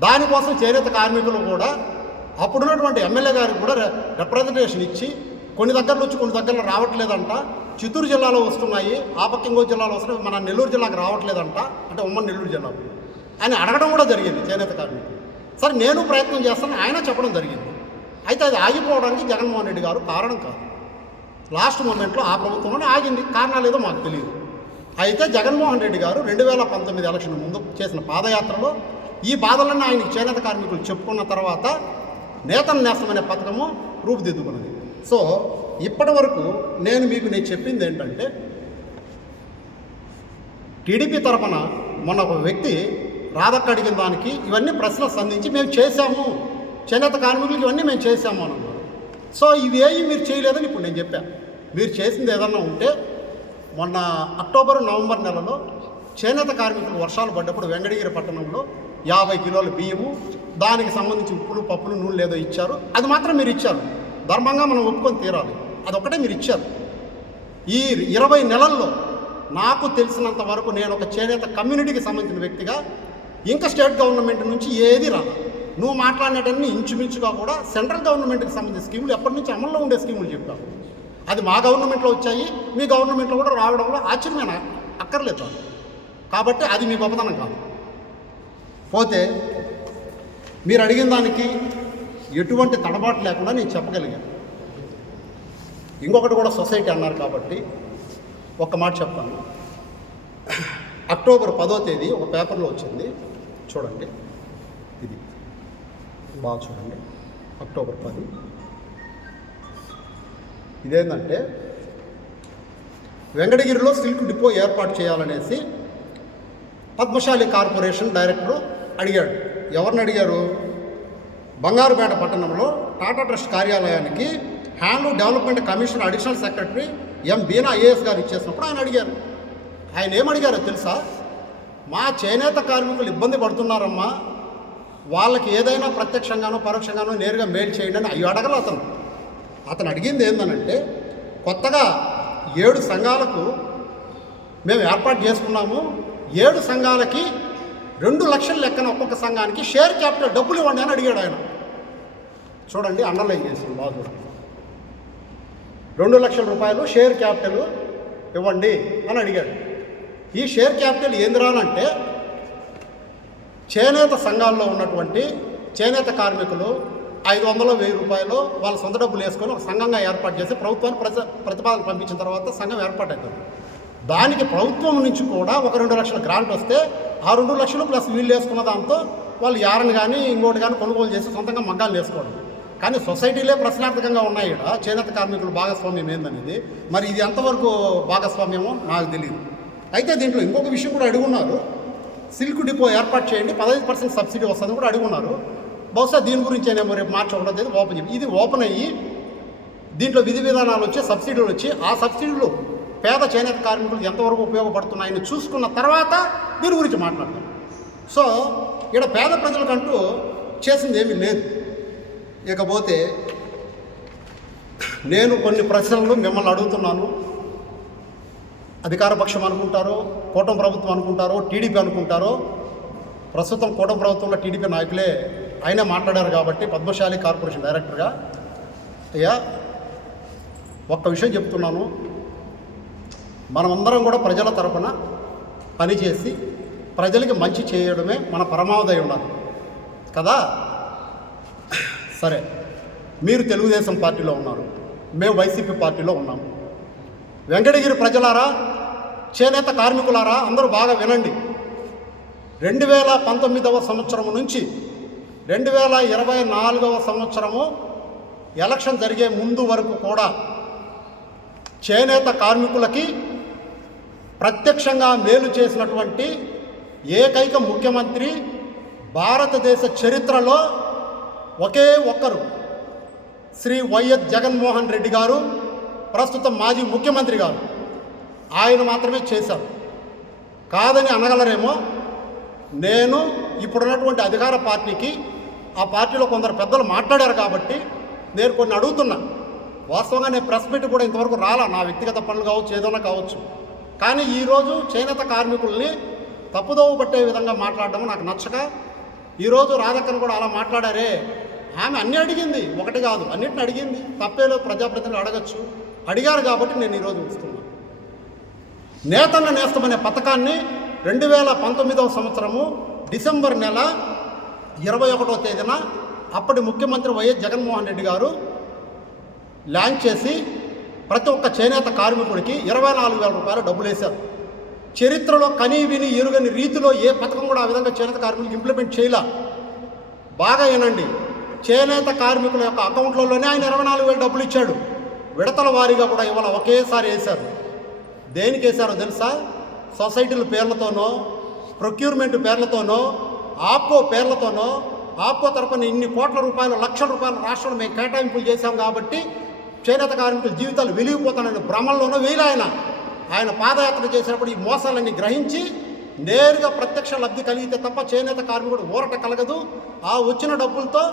దానికోసం చేనేత కార్మికులు కూడా అప్పుడున్నటువంటి ఎమ్మెల్యే గారికి కూడా రిప్రజెంటేషన్ ఇచ్చి కొన్ని దగ్గర వచ్చి కొన్ని దగ్గరలో రావట్లేదంట, చిత్తూరు జిల్లాలో వస్తున్నాయి, ఆ పక్క ఇంకో జిల్లాలో వస్తున్నాయి, మన నెల్లూరు జిల్లాకు రావట్లేదంట, అంటే ఉమ్మడి నెల్లూరు జిల్లా అని అడగడం కూడా జరిగింది చేనేత కార్మికులు. సరే నేను ప్రయత్నం చేస్తాను ఆయన చెప్పడం జరిగింది. అయితే అది ఆగిపోవడానికి జగన్మోహన్ రెడ్డి గారు కారణం కాదు. లాస్ట్ మూమెంట్లో ఆ ప్రభుత్వంలోనే ఆగింది. కారణాలు ఏదో మాకు తెలియదు. అయితే జగన్మోహన్ రెడ్డి గారు 2019 ఎలక్షన్ ముందు చేసిన పాదయాత్రలో ఈ బాధలన్నీ ఆయనకి చేనేత కార్మికులు చెప్పుకున్న తర్వాత నేతన్న నేస్తం అనే పథకము రూపుదిద్దుకున్నది. సో ఇప్పటి వరకు నేను చెప్పింది ఏంటంటే, టీడీపీ తరఫున మొన్న ఒక వ్యక్తి రాధక్క అడిగిన దానికి ఇవన్నీ ప్రశ్నలు సంధించి మేము చేశాము, చేనేత కార్మికులకి ఇవన్నీ మేము చేశాము అని అన్నారు. సో ఇవేవి మీరు చేయలేదని ఇప్పుడు నేను చెప్పాను. మీరు చేసింది ఏదన్నా ఉంటే, మొన్న అక్టోబర్ నవంబర్ నెలలో చేనేత కార్మికులు వర్షాలు పడ్డప్పుడు వెంకటగిరి పట్టణంలో 50 కిలోల బియ్యము, దానికి సంబంధించి ఉప్పులు పప్పులు నూనె లేదో ఇచ్చారు. అది మాత్రం మీరు ఇచ్చారు, ధర్మంగా మనం ఒప్పుకొని తీరాలి. అదొక్కటే మీరు ఇచ్చారు. ఈ 20 నెలల్లో నాకు తెలిసినంత వరకు నేను ఒక చేనేత కమ్యూనిటీకి సంబంధించిన వ్యక్తిగా ఇంకా స్టేట్ గవర్నమెంట్ నుంచి ఏది రాదు. నువ్వు మాట్లాడినటన్నీ ఇంచుమించుగా కూడా సెంట్రల్ గవర్నమెంట్కి సంబంధించిన స్కీములు ఎప్పటి నుంచి అమల్లో ఉండే స్కీములు చెప్పావు. అది మా గవర్నమెంట్లో వచ్చాయి, మీ గవర్నమెంట్లో కూడా రావడంలో ఆశ్చర్యమైన అక్కర్లేదు. కాబట్టి అది మీ గొప్పతనం కాదు. పోతే మీరు అడిగిన దానికి ఎటువంటి తడబాటు లేకుండా నేను చెప్పగలిగాను. ఇంకొకటి కూడా సొసైటీ అన్నారు కాబట్టి ఒక్క మాట చెప్తాను. అక్టోబర్ 10వ తేదీ ఒక పేపర్లో వచ్చింది, చూడండి, ఇది బాగా చూడండి. అక్టోబర్ 10 ఇదేంటంటే, వెంకటగిరిలో సిల్క్ డిపో ఏర్పాటు చేయాలనేసి పద్మశాలి కార్పొరేషన్ డైరెక్టర్ అడిగాడు. ఎవరిని అడిగారు? బంగారుపేట పట్టణంలో టాటా ట్రస్ట్ కార్యాలయానికి handloom development commission additional secretary M Beena IAS గారు ఇచ్చేసినప్పుడు ఆయన అడిగారు. ఆయన ఏమడిగారో తెలుసా? మా చేనేత కార్మికులు ఇబ్బంది పడుతున్నారమ్మా, వాళ్ళకి ఏదైనా ప్రత్యక్షంగానో పరోక్షంగానో నేరుగా మెయిల్ చేయండి అని అడగల అతను అడిగింది ఏంటనంటే, కొత్తగా 7 సంఘాలకు మేము ఏర్పాటు చేసుకున్నాము, 7 సంఘాలకి 2 లక్షల లెక్కన ఒక్కొక్క సంఘానికి షేర్ క్యాపిటల్ డబ్బులు ఇవ్వండి అని అడిగాడు ఆయన. చూడండి, అండర్లైన్ చేసింది బాగా. 2 లక్షల రూపాయలు షేర్ క్యాపిటల్ ఇవ్వండి అని అడిగాడు. ఈ షేర్ క్యాపిటల్ ఏంది రానంటే, చేనేత సంఘాల్లో ఉన్నటువంటి చేనేత కార్మికులు 500 1000 రూపాయలు వాళ్ళ సొంత డబ్బులు వేసుకొని ఒక సంఘంగా ఏర్పాటు చేసి ప్రభుత్వానికి ప్రతిపాదన పంపించిన తర్వాత సంఘం ఏర్పాటు అవుతుంది. దానికి ప్రభుత్వం నుంచి కూడా ఒక 2 లక్షల గ్రాంట్ వస్తే ఆ 2 లక్షలు ప్లస్ వీళ్ళు వేసుకున్న దాంతో వాళ్ళు యారని కానీ ఇంకోటి కానీ కొనుగోలు చేసి సొంతంగా మగ్గాలు వేసుకోవడం. కానీ సొసైటీలే ప్రశ్నార్థకంగా ఉన్నాయి ఇక్కడ చేనేత కార్మికులు భాగస్వామ్యం ఏందనేది. మరి ఇది ఎంతవరకు భాగస్వామ్యమో నాకు తెలియదు. అయితే దీంట్లో ఇంకొక విషయం కూడా అడుగున్నారు, సిల్క్ డిపో ఏర్పాటు చేయండి, 15% సబ్సిడీ వస్తుంది కూడా అడుగున్నారు. బహుశా దీని గురించేనేమో రేపు మార్చి ఒకటో తేదీ ఓపెన్ చెప్పి ఇది ఓపెన్ అయ్యి దీంట్లో విధి విధానాలు వచ్చి సబ్సిడీలు వచ్చి ఆ సబ్సిడీలు పేద చేనేత కార్మికులకు ఎంతవరకు ఉపయోగపడుతున్నాయని చూసుకున్న తర్వాత దీని గురించి మాట్లాడతాం. సో ఇక్కడ పేద ప్రజలకంటూ చేసింది ఏమీ లేదు. ఇకపోతే నేను కొన్ని ప్రశ్నలు మిమ్మల్ని అడుగుతున్నాను. అధికార పక్షం అనుకుంటారో, కూటమి ప్రభుత్వం అనుకుంటారో, టీడీపీ అనుకుంటారో. ప్రస్తుతం కూటమి ప్రభుత్వంలో టీడీపీ నాయకులే ఆయనే మాట్లాడారు కాబట్టి పద్మశాలి కార్పొరేషన్ డైరెక్టర్గా. అయ్యా, ఒక్క విషయం చెప్తున్నాను, మనమందరం కూడా ప్రజల తరపున పనిచేసి ప్రజలకి మంచి చేయడమే మన పరమావధి ఉన్నది కదా. సరే, మీరు తెలుగుదేశం పార్టీలో ఉన్నారు, మేము వైసీపీ పార్టీలో ఉన్నాము. వెంకటగిరి ప్రజలారా, చేనేత కార్మికులారా, అందరూ బాగా వినండి. 2019వ సంవత్సరం నుంచి 2024వ సంవత్సరము ఎలక్షన్ జరిగే ముందు వరకు కూడా చేనేత కార్మికులకి ప్రత్యక్షంగా మేలు చేసినటువంటి ఏకైక ముఖ్యమంత్రి భారతదేశ చరిత్రలో ఒకే ఒక్కరు, శ్రీ వైఎస్ జగన్మోహన్ రెడ్డి గారు, ప్రస్తుతం మాజీ ముఖ్యమంత్రి గారు. ఆయన మాత్రమే చేశారు. కాదని అనగలరేమో. నేను ఇప్పుడున్నటువంటి అధికార పార్టీకి, ఆ పార్టీలో కొందరు పెద్దలు మాట్లాడారు కాబట్టి నేను కొన్ని అడుగుతున్నా. వాస్తవంగా నేను ప్రెస్ మీట్ కూడా ఇంతవరకు రాలా, నా వ్యక్తిగత పనులు కావచ్చు, ఏదైనా కావచ్చు. కానీ ఈరోజు చేనేత కార్మికుల్ని తప్పుదోవ పట్టే విధంగా మాట్లాడడం నాకు నచ్చక, ఈరోజు రాధక్కను కూడా అలా మాట్లాడారే. ఆమె అన్నీ అడిగింది, ఒకటి కాదు అన్నిటిని అడిగింది. తప్పేలో ప్రజాప్రతినిధులు అడగచ్చు, అడిగారు కాబట్టి నేను ఈరోజు ఇస్తున్నాను. నేతన్న నేస్తం అనే పథకాన్ని 2019వ సంవత్సరము డిసెంబర్ నెల 21వ తేదీన అప్పటి ముఖ్యమంత్రి వైఎస్ జగన్మోహన్ రెడ్డి గారు లాంచ్ చేసి ప్రతి ఒక్క చేనేత కార్మికుడికి 24,000 రూపాయలు డబ్బులు వేశారు. చరిత్రలో కనీ విని ఎరుగని రీతిలో ఏ పథకం కూడా ఆ విధంగా చేనేత కార్మికులకు ఇంప్లిమెంట్ చేయలే. బాగా ఏనండి, చేనేత కార్మికుల యొక్క అకౌంట్లలోనే ఆయన 24,000 డబ్బులు ఇచ్చాడు. విడతల వారీగా కూడా ఇవాళ ఒకేసారి వేశారు. దేనికి వేశారో తెలుసా? సొసైటీల పేర్లతోనో, ప్రొక్యూర్మెంట్ పేర్లతోనో, ఆప్కో పేర్లతోనో, ఆప్కో తరపున ఇన్ని కోట్ల రూపాయలు, లక్షల రూపాయలు రాష్ట్రంలో మేము కేటాయింపులు చేశాం కాబట్టి చేనేత కార్మికుల జీవితాలు వెలిగిపోతానని భ్రమంలోనో వేయలే ఆయన పాదయాత్ర చేసినప్పుడు ఈ మోసాలన్నీ గ్రహించి నేరుగా ప్రత్యక్ష లబ్ధి కలిగితే తప్ప చేనేత కార్మికుడు ఊరట కలగదు. ఆ వచ్చిన డబ్బులతో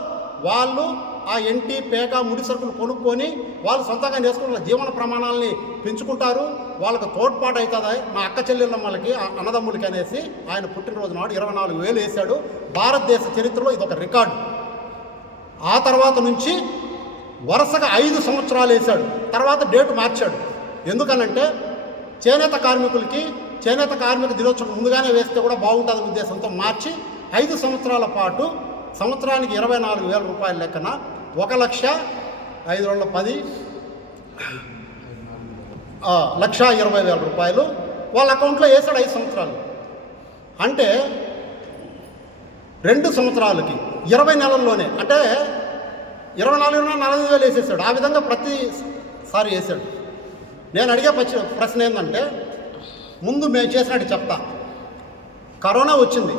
వాళ్ళు ఆ ఎంటి పేక ముడి సరుకులు కొనుక్కొని వాళ్ళు సొంతంగా నేర్చుకున్న జీవన ప్రమాణాలని పెంచుకుంటారు. వాళ్ళకు తోడ్పాటు అవుతుంది మా అక్క చెల్లెళ్ళమ్మలకి, అన్నదమ్ములకి అనేసి ఆయన పుట్టినరోజు నాడు 24,000 వేశాడు. భారతదేశ చరిత్రలో ఇదొక రికార్డు. ఆ తర్వాత నుంచి వరుసగా 5 సంవత్సరాలు వేశాడు. తర్వాత డేటు మార్చాడు. ఎందుకనంటే చేనేత కార్మికులకి చేనేత కార్మిక దినోత్సవం ముందుగానే వేస్తే కూడా బాగుంటుందనే ఉద్దేశంతో మార్చి 5 సంవత్సరాల పాటు సంవత్సరానికి 24,000 రూపాయల లెక్కన 1,05,10 1,20,000 రూపాయలు వాళ్ళ అకౌంట్లో వేసాడు 5 సంవత్సరాలు. అంటే 2 సంవత్సరాలకి 20 నెలల్లోనే అంటే 24,000 వేసేసాడు. ఆ విధంగా ప్రతిసారి వేసాడు. నేను అడిగే ప్రశ్న ఏంటంటే, ముందు మేము చేసినట్టు చెప్తా. కరోనా వచ్చింది.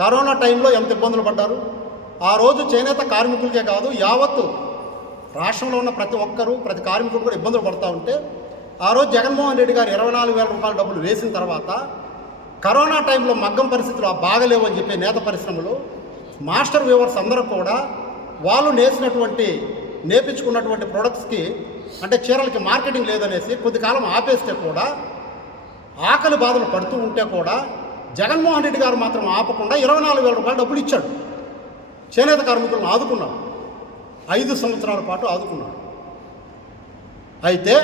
కరోనా టైంలో ఎంత ఇబ్బందులు పడ్డారు. ఆ రోజు చేనేత కార్మికులకే కాదు, యావత్తు రాష్ట్రంలో ఉన్న ప్రతి ఒక్కరూ, ప్రతి కార్మికుడు కూడా ఇబ్బందులు పడుతూ ఉంటే, ఆ రోజు జగన్మోహన్ రెడ్డి గారు 24,000 రూపాయల డబ్బులు వేసిన తర్వాత కరోనా టైంలో మగ్గం పరిస్థితులు బాగలేవు అని చెప్పి నేత పరిశ్రమలు, మాస్టర్ వీవర్స్ అందరూ కూడా వాళ్ళు నేర్పించుకున్నటువంటి ప్రొడక్ట్స్కి అంటే చీరలకి మార్కెటింగ్ లేదనేసి కొద్ది కాలం ఆపేస్తే కూడా, ఆకలి బాధలు పడుతూ ఉంటే కూడా జగన్మోహన్ రెడ్డి గారు మాత్రం ఆపకుండా 24,000 రూపాయలు డబ్బులు ఇచ్చాడు. చేనేత కార్మికులను ఆదుకున్నాడు. 5 సంవత్సరాల పాటు ఆదుకున్నాడు. అయితే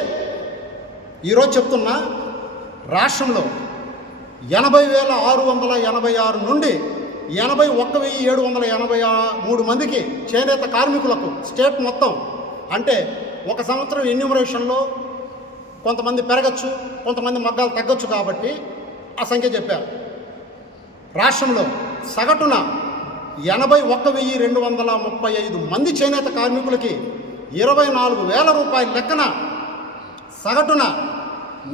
ఈరోజు చెప్తున్నా, రాష్ట్రంలో 80,686 నుండి 81,783 మందికి చేనేత కార్మికులకు స్టేట్ మొత్తం అంటే ఒక సంవత్సరం ఎన్యూమరేషన్లో కొంతమంది పెరగచ్చు, కొంతమంది మగ్గాలు తగ్గొచ్చు కాబట్టి ఆ సంఖ్య చెప్పారు. రాష్ట్రంలో సగటున 81,235 మంది చేనేత కార్మికులకి 24,000 రూపాయల లెక్కన సగటున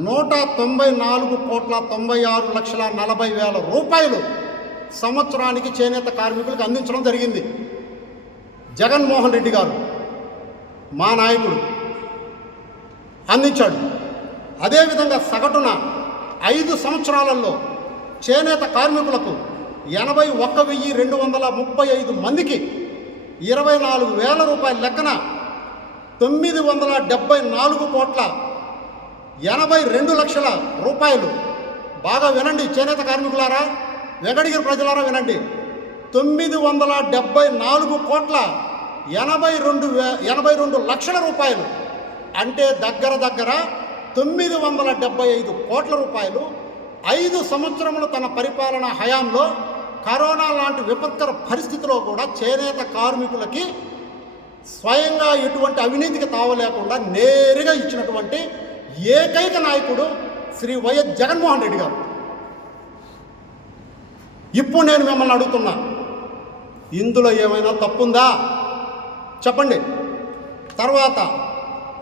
194,96,40,00,000 రూపాయలు సంవత్సరానికి చేనేత కార్మికులకు అందించడం జరిగింది. జగన్మోహన్ రెడ్డి గారు మా నాయకుడు అందించాడు. అదేవిధంగా సగటున 5 సంవత్సరాలలో చేనేత కార్మికులకు 81,235 మందికి 24,000 రూపాయల లెక్కన 974,82,00,000 రూపాయలు. బాగా వినండి చేనేత కార్మికులారా, వెంకటగిరి ప్రజలారా వినండి. 974,82,82,00,000 రూపాయలు అంటే దగ్గర 975 కోట్ల రూపాయలు 5 సంవత్సరములు తన పరిపాలన హయాంలో కరోనా లాంటి విపత్కర పరిస్థితిలో కూడా చేనేత కార్మికులకి స్వయంగా ఎటువంటి అవినీతికి తావలేకుండా నేరుగా ఇచ్చినటువంటి ఏకైక నాయకుడు శ్రీ వైఎస్ జగన్మోహన్ రెడ్డి గారు. ఇప్పుడు నేను మిమ్మల్ని అడుగుతున్నా, ఇందులో ఏమైనా తప్పుందా చెప్పండి. తర్వాత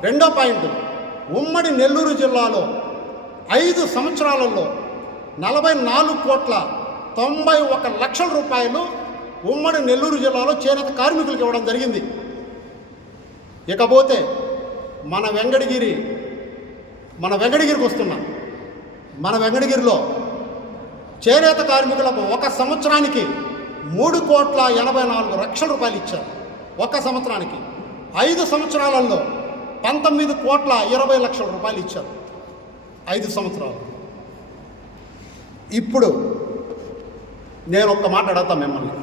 రెండో పాయింట్, ఉమ్మడి నెల్లూరు జిల్లాలో 5 సంవత్సరాలలో 44,91,00,000 రూపాయలు ఉమ్మడి నెల్లూరు జిల్లాలో చేనేత కార్మికులకు ఇవ్వడం జరిగింది. ఇకపోతే మన వెంకటగిరికి వస్తున్నాం. మన వెంకటగిరిలో చేనేత కార్మికులకు ఒక సంవత్సరానికి 3,84,00,000 రూపాయలు ఇచ్చారు. ఒక సంవత్సరానికి 5 సంవత్సరాలలో 19,20,00,000 రూపాయలు ఇచ్చారు. 5 సంవత్సరాలు. ఇప్పుడు నేను ఒక్క మాట అడుగుతా మిమ్మల్ని,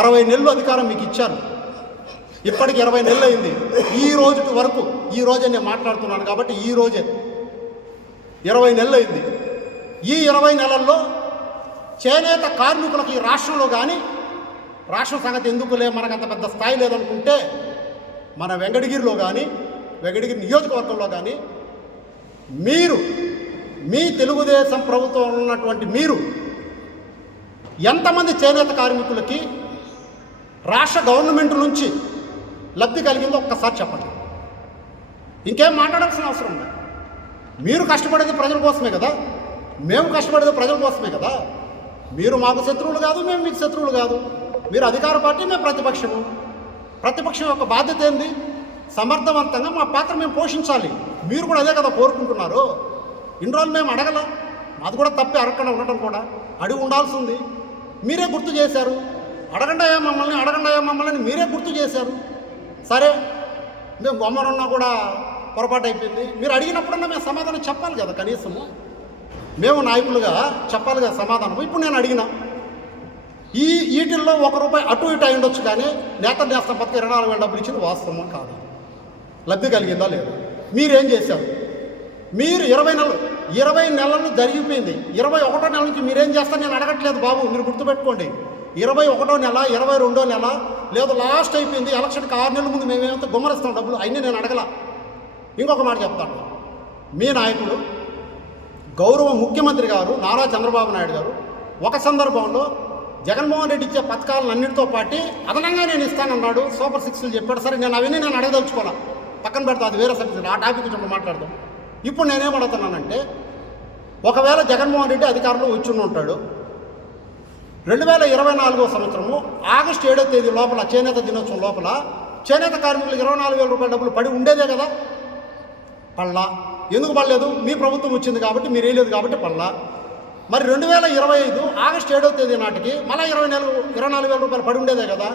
60 నెలలు అధికారం మీకు ఇచ్చారు, ఇప్పటికి 20 నెలలు అయింది. ఈ రోజు వరకు, ఈ రోజే నేను మాట్లాడుతున్నాను కాబట్టి ఈ రోజే 20 నెలలు అయింది. ఈ 20 నెలల్లో చేనేత కార్మికులకు ఈ రాష్ట్రంలో కానీ, రాష్ట్రం సంగతి ఎందుకులే మనకు అంత పెద్ద స్థాయి లేదనుకుంటే, మన వెంకటగిరిలో కానీ, వెంకటగిరి నియోజకవర్గంలో కానీ మీ తెలుగుదేశం ప్రభుత్వం ఉన్నటువంటి మీరు ఎంతమంది చేనేత కార్మికులకి రాష్ట్ర గవర్నమెంట్ నుంచి లబ్ధి కలిగిందో ఒక్కసారి చెప్పండి. ఇంకేం మాట్లాడాల్సిన అవసరం లేదు. మీరు కష్టపడేది ప్రజల కోసమే కదా, మేము కష్టపడేది ప్రజల కోసమే కదా. మీరు మాకు శత్రువులు కాదు, మేము మీకు శత్రువులు కాదు. మీరు అధికార పార్టీ, మేము ప్రతిపక్షము. ప్రతిపక్షం యొక్క బాధ్యత ఏంది? సమర్థవంతంగా మా పాత్ర మేము పోషించాలి. మీరు కూడా అదే కదా కోరుకుంటున్నారు. ఇన్ని రోజులు మేము అడగల, అది కూడా తప్పే, అడగకుండా ఉండటం కూడా అడిగి ఉండాల్సింది. మీరే గుర్తు చేశారు. అడగండాయా మమ్మల్ని మీరే గుర్తు చేశారు. సరే, మేము బొమ్మనున్నా కూడా పొరపాటు అయిపోయింది. మీరు అడిగినప్పుడన్నా మేము సమాధానం చెప్పాలి కదా, కనీసము మేము నాయకులుగా చెప్పాలి కదా సమాధానం. ఇప్పుడు నేను అడిగిన వీటిల్లో ₹1 అటు ఇటు అయి ఉండొచ్చు, కానీ నేస్తం పథకం 24,000 డబ్బులు ఇచ్చింది వాస్తవం కాదు. లబ్ధి కలిగిందా లేదా? మీరేం చేశారు? మీరు 20 నెలలు జరిగిపోయింది. 21వ నెల నుంచి మీరేం చేస్తారు నేను అడగట్లేదు బాబు, మీరు గుర్తుపెట్టుకోండి. 21వ నెల, 22వ నెల, లేదు లాస్ట్ అయిపోయింది. ఎలక్షన్కి 6 నెలల ముందు మేమేమంతా గుమ్మరిస్తాం డబ్బులు, అవన్నీ నేను అడగల. ఇంకొక మాట చెప్తాను. మీ నాయకుడు గౌరవ ముఖ్యమంత్రి గారు నారా చంద్రబాబు నాయుడు గారు ఒక సందర్భంలో జగన్మోహన్ రెడ్డి ఇచ్చే పథకాలన్నింటితో పాటు అదనంగా నేను ఇస్తానన్నాడు. సూపర్ 6లు చెప్పాడు. సరే, నేను అవన్నీ అడగదలుచుకోవాలా, పక్కన పెడతా, అది వేరే సబ్జెక్ట్. ఆ టాపిక్ గురించి మాట్లాడదాం. ఇప్పుడు నేనేం అడుగుతున్నానంటే, ఒకవేళ జగన్మోహన్ రెడ్డి అధికారంలో వచ్చి ఉంటాడు, 2024వ సంవత్సరము ఆగస్టు 7వ తేదీ లోపల, చేనేత దినోత్సవం లోపల చేనేత కార్మికులకు ₹24,000 డబ్బులు పడి ఉండేదే కదా. పళ్ళా ఎందుకు పడలేదు? మీ ప్రభుత్వం వచ్చింది కాబట్టి, మీరు వేయలేదు కాబట్టి పళ్ళా. మరి 2025 ఆగస్టు 7వ తేదీ నాటికి మళ్ళీ ₹24,000 పడి ఉండేదే కదా.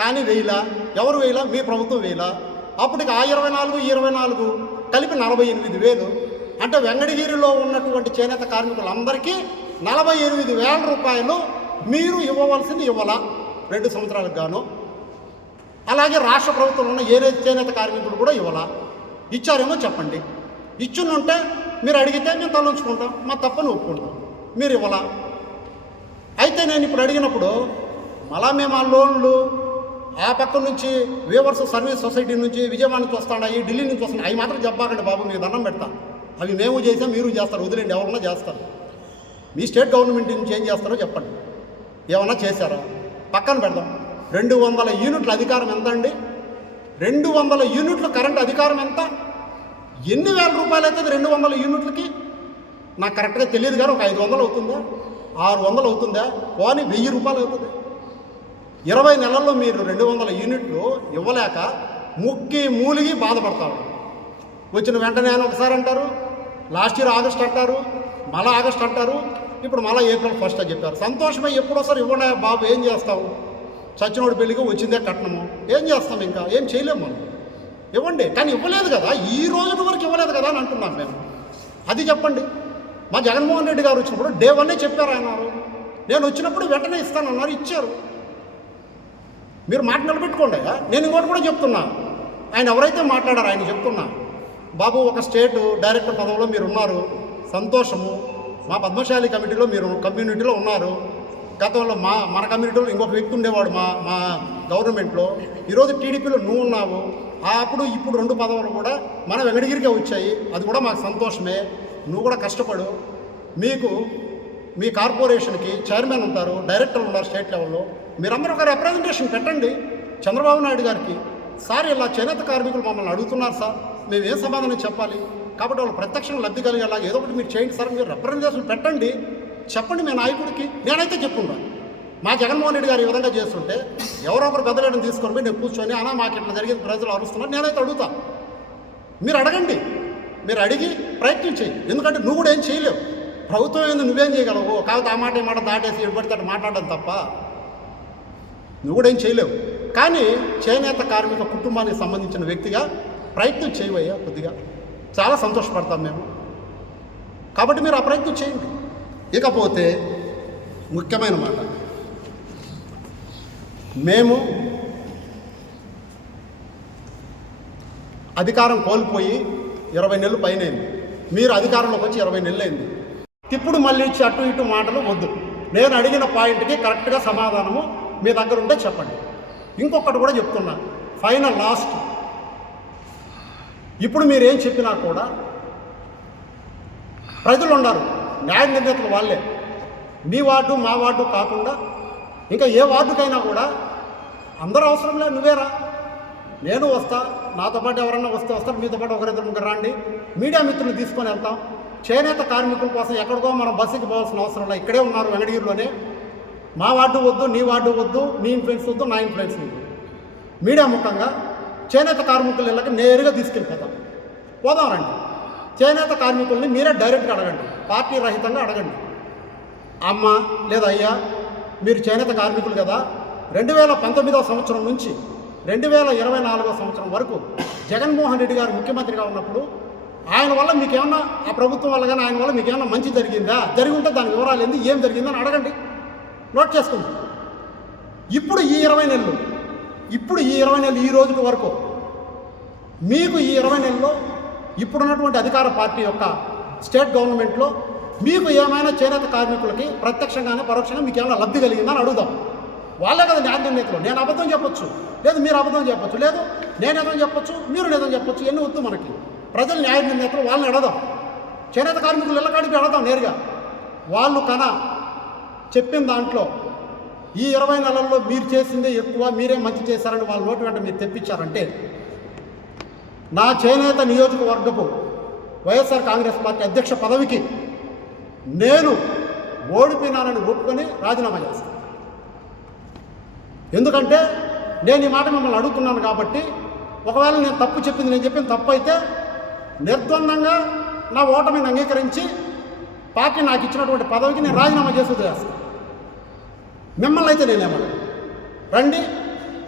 కానీ వేయలా. ఎవరు వేయలా? మీ ప్రభుత్వం వేయలా. అప్పటికి ఆ 24 కలిపి 48,000. అంటే వెంకటగిరిలో ఉన్నటువంటి చేనేత కార్మికులందరికీ ₹48,000 మీరు ఇవ్వవలసింది ఇవ్వాలా 2 సంవత్సరాలకు గాను. అలాగే రాష్ట్ర ప్రభుత్వంలో ఉన్న ఏ చేనేత కార్మికులు కూడా ఇవ్వాలా. ఇచ్చారేమో చెప్పండి. ఇచ్చునుంటే మీరు అడిగితే మేము తలంచుకుంటాం, మా తప్పని ఒప్పుకుంటాం. మీరు ఇవ్వాలా. అయితే నేను ఇప్పుడు అడిగినప్పుడు మళ్ళా మేము ఆ లోన్లు ఆ పక్క నుంచి వేవర్స్ సర్వీస్ సొసైటీ నుంచి విజయవాడ నుంచి వస్తాయి, ఢిల్లీ నుంచి వస్తున్నాయి, అవి మాత్రం చెప్పాకండి బాబు, మీకు దండం పెడతా. అవి మేము చేసాం, మీరు చేస్తారు, వదిలేండి, ఎవరన్నా చేస్తారు. మీ స్టేట్ గవర్నమెంట్ నుంచి ఏం చేస్తారో చెప్పండి. ఏమన్నా చేశారా? పక్కన పెడదాం. 200 యూనిట్ల అధికారం ఎంత అండి? 200 యూనిట్ల కరెంట్ అధికారం ఎంత? ఎన్ని వేల రూపాయలు అవుతుంది 200 యూనిట్లకి? నాకు కరెక్ట్గా తెలియదు, కానీ ఒక 500 అవుతుందా, 600 అవుతుందా, పోనీ 1000 రూపాయలు అవుతుంది. 20 నెలల్లో మీరు 200 యూనిట్లు ఇవ్వలేక మూలిగి బాధపడతారు. వచ్చిన వెంటనే ఆయన ఒకసారి అంటారు, లాస్ట్ ఇయర్ ఆగస్ట్ అంటారు, మళ్ళీ ఆగస్ట్ అంటారు, ఇప్పుడు మళ్ళీ ఏప్రిల్ 1 అని చెప్పారు. సంతోషమే, ఎప్పుడోసారి ఇవ్వండి బాబు, ఏం చేస్తావు? చచ్చినోడి పెళ్ళికి వచ్చిందే కట్నము, ఏం చేస్తాం? ఇంకా ఏం చేయలేము మనం. ఇవ్వండి. కానీ ఇవ్వలేదు కదా, ఈ రోజు వరకు ఇవ్వలేదు కదా అని అంటున్నాం మేము. అది చెప్పండి. మా జగన్మోహన్ రెడ్డి గారు వచ్చినప్పుడు డే 1 చెప్పారు ఆయన. నేను వచ్చినప్పుడు వెంటనే ఇస్తానన్నారు, ఇచ్చారు. మీరు మాట నిలబెట్టుకోండి. నేను ఇంకోటి కూడా చెప్తున్నా, ఆయన ఎవరైతే మాట్లాడారో ఆయన చెప్తున్నా, బాబు ఒక స్టేట్ డైరెక్టర్ పదవిలో మీరు ఉన్నారు, సంతోషము. మా పద్మశాలి కమిటీలో మీరు కమ్యూనిటీలో ఉన్నారు. గతంలో మన కమ్యూనిటీలో ఇంకొక వ్యక్తి ఉండేవాడు మా గవర్నమెంట్లో. ఈరోజు టీడీపీలో నువ్వు ఉన్నావు. అప్పుడు ఇప్పుడు 2 పదవులు కూడా మన వెంకటగిరికే వచ్చాయి. అది కూడా మాకు సంతోషమే. నువ్వు కూడా కష్టపడు. మీకు మీ కార్పొరేషన్కి చైర్మన్ ఉంటారు, డైరెక్టర్లు ఉన్నారు స్టేట్ లెవెల్లో. మీరందరూ ఒక రిప్రజెంటేషన్ పెట్టండి చంద్రబాబు నాయుడు గారికి. సార్, ఇలా చేనేత కార్మికులు మమ్మల్ని అడుగుతున్నారు సార్, మేము ఏం సమాధానం చెప్పాలి? కాబట్టి వాళ్ళు ప్రత్యక్షంగా లబ్ధి కలిగేలా ఏదో ఒకటి మీరు చేయండి సార్. మీరు రిప్రజెంటేషన్ పెట్టండి, చెప్పండి మీ నాయకుడికి. నేనైతే చెప్పుకుంటాను. మా జగన్మోహన్ రెడ్డి గారు ఈ విధంగా చేస్తుంటే ఎవరో ఒకరు పెద్దలేడని తీసుకొని పోయి నేను కూర్చొని, అన్నా మాకు ఇట్లా జరిగింది, ప్రజలు అరుస్తున్నారు, నేనైతే అడుగుతా. మీరు అడగండి, మీరు అడిగి ప్రయత్నం చేయి. ఎందుకంటే నువ్వు కూడా ఏం చేయలేవు. ప్రభుత్వం ఏంది, నువ్వేం చేయగలవు? కాకపోతే ఆ మాట ఈ మాట దాటేసి ఎడబడితే మాట్లాడడం తప్ప నువ్వు కూడా ఏం చేయలేవు. కానీ చేనేత కార్మిక కుటుంబానికి సంబంధించిన వ్యక్తిగా ప్రయత్నం చేయవయ్యా, కొద్దిగా చాలా సంతోషపడతాం మేము. కాబట్టి మీరు ఆ ప్రయత్నం చేయండి. ఇకపోతే ముఖ్యమైన మాట, మేము అధికారం కోల్పోయి 20 నెలలు పైనైంది. మీరు అధికారంలోకి వచ్చి 20 నెలలు అయింది. ఇప్పుడు మళ్ళీ ఇచ్చి అటు ఇటు మాటలు వద్దు. నేను అడిగిన పాయింట్కి కరెక్ట్గా సమాధానము మీ దగ్గర ఉంటే చెప్పండి. ఇంకొకటి కూడా చెప్తున్నా, ఫైనల్ లాస్ట్, ఇప్పుడు మీరేం చెప్పినా కూడా ప్రజలు ఉన్నారు, న్యాయ నిర్ణేతలు వాళ్ళే. మీ వార్డు మా వార్డు కాకుండా ఇంకా ఏ వార్డుకైనా కూడా అందరూ అవసరం లేదు, నువ్వేరా, నేను వస్తా, నాతో పాటు ఎవరన్నా వస్తే వస్తారు, మీతో పాటు ఒకరిద్దరు ముగ్గురు రండి, మీడియా మిత్రులు తీసుకొని వెళ్తాం. చేనేత కార్మికుల కోసం ఎక్కడికో మనం బస్సుకి పోవాల్సిన అవసరం లేదు, ఇక్కడే ఉన్నారు వెంకటగిరిలోనే. మా వార్డు వద్దు, నీ వార్డు వద్దు, నీ ఇన్ఫ్లుయెన్స్ వద్దు, నా ఇన్ఫ్లుయెన్స్ వద్దు. మీడియా ముఖంగా చేనేత కార్మికుల ఇళ్ళకి నేరుగా తీసుకెళ్ళిపోతాం. పోదాం రండి. చేనేత కార్మికుల్ని మీరే డైరెక్ట్గా అడగండి, పార్టీ రహితంగా అడగండి. అమ్మ లేదా అయ్యా, మీరు చేనేత కార్మికులు కదా, 2019వ సంవత్సరం నుంచి 2024వ సంవత్సరం వరకు జగన్మోహన్ రెడ్డి గారు ముఖ్యమంత్రిగా ఉన్నప్పుడు ఆయన వల్ల మీకేమన్నా, ఆ ప్రభుత్వం వల్ల కానీ ఆయన వల్ల మీకేమన్నా మంచి జరిగిందా, జరిగి ఉంటే దాని వివరాలు ఏంది, ఏం జరిగిందని అడగండి, నోట్ చేసుకుంది. ఇప్పుడు ఈ 20 నెలలు ఈ రోజుకి వరకు మీకు ఈ 20 నెలల్లో ఇప్పుడున్నటువంటి అధికార పార్టీ యొక్క స్టేట్ గవర్నమెంట్లో మీకు ఏమైనా చేనేత కార్మికులకి ప్రత్యక్షంగానే పరోక్షంగా మీకు ఏమైనా లబ్ధి కలిగిందని అడుగుదాం. వాళ్ళే కదా న్యాయ నిర్ణేతలు. నేను అబద్ధం చెప్పొచ్చు, లేదు మీరు అబద్ధం చెప్పొచ్చు, లేదు నేను నిజం చెప్పొచ్చు, మీరు నిజం చెప్పొచ్చు, ఎన్ని వద్దు మనకి. ప్రజలు న్యాయ నిర్ణేతలు, వాళ్ళని అడదాం. చేనేత కార్మికులు ఇళ్ళకాడికి అడదాం నేరుగా. వాళ్ళు చెప్పిన దాంట్లో ఈ 20 నెలల్లో మీరు చేసిందే ఎక్కువ, మీరే మంచి చేశారని వాళ్ళ నోటి వెంట మీరు తెప్పించారంటే నా చేనేత నియోజకవర్గపు వైఎస్ఆర్ కాంగ్రెస్ పార్టీ అధ్యక్ష పదవికి నేను ఓడిపోయినానని ఒప్పుకొని రాజీనామా చేస్తాను. ఎందుకంటే నేను ఈ మాట మిమ్మల్ని అడుగుతున్నాను కాబట్టి, ఒకవేళ నేను తప్పు చెప్పింది, నేను చెప్పిన తప్పు అయితే నిర్ద్వందంగా నా ఓటమిని అంగీకరించి పార్టీ నాకు ఇచ్చినటువంటి పదవికి నేను రాజీనామా చేసి వదిలేస్తాను. మిమ్మల్ని అయితే నేనేమన్నా రండి,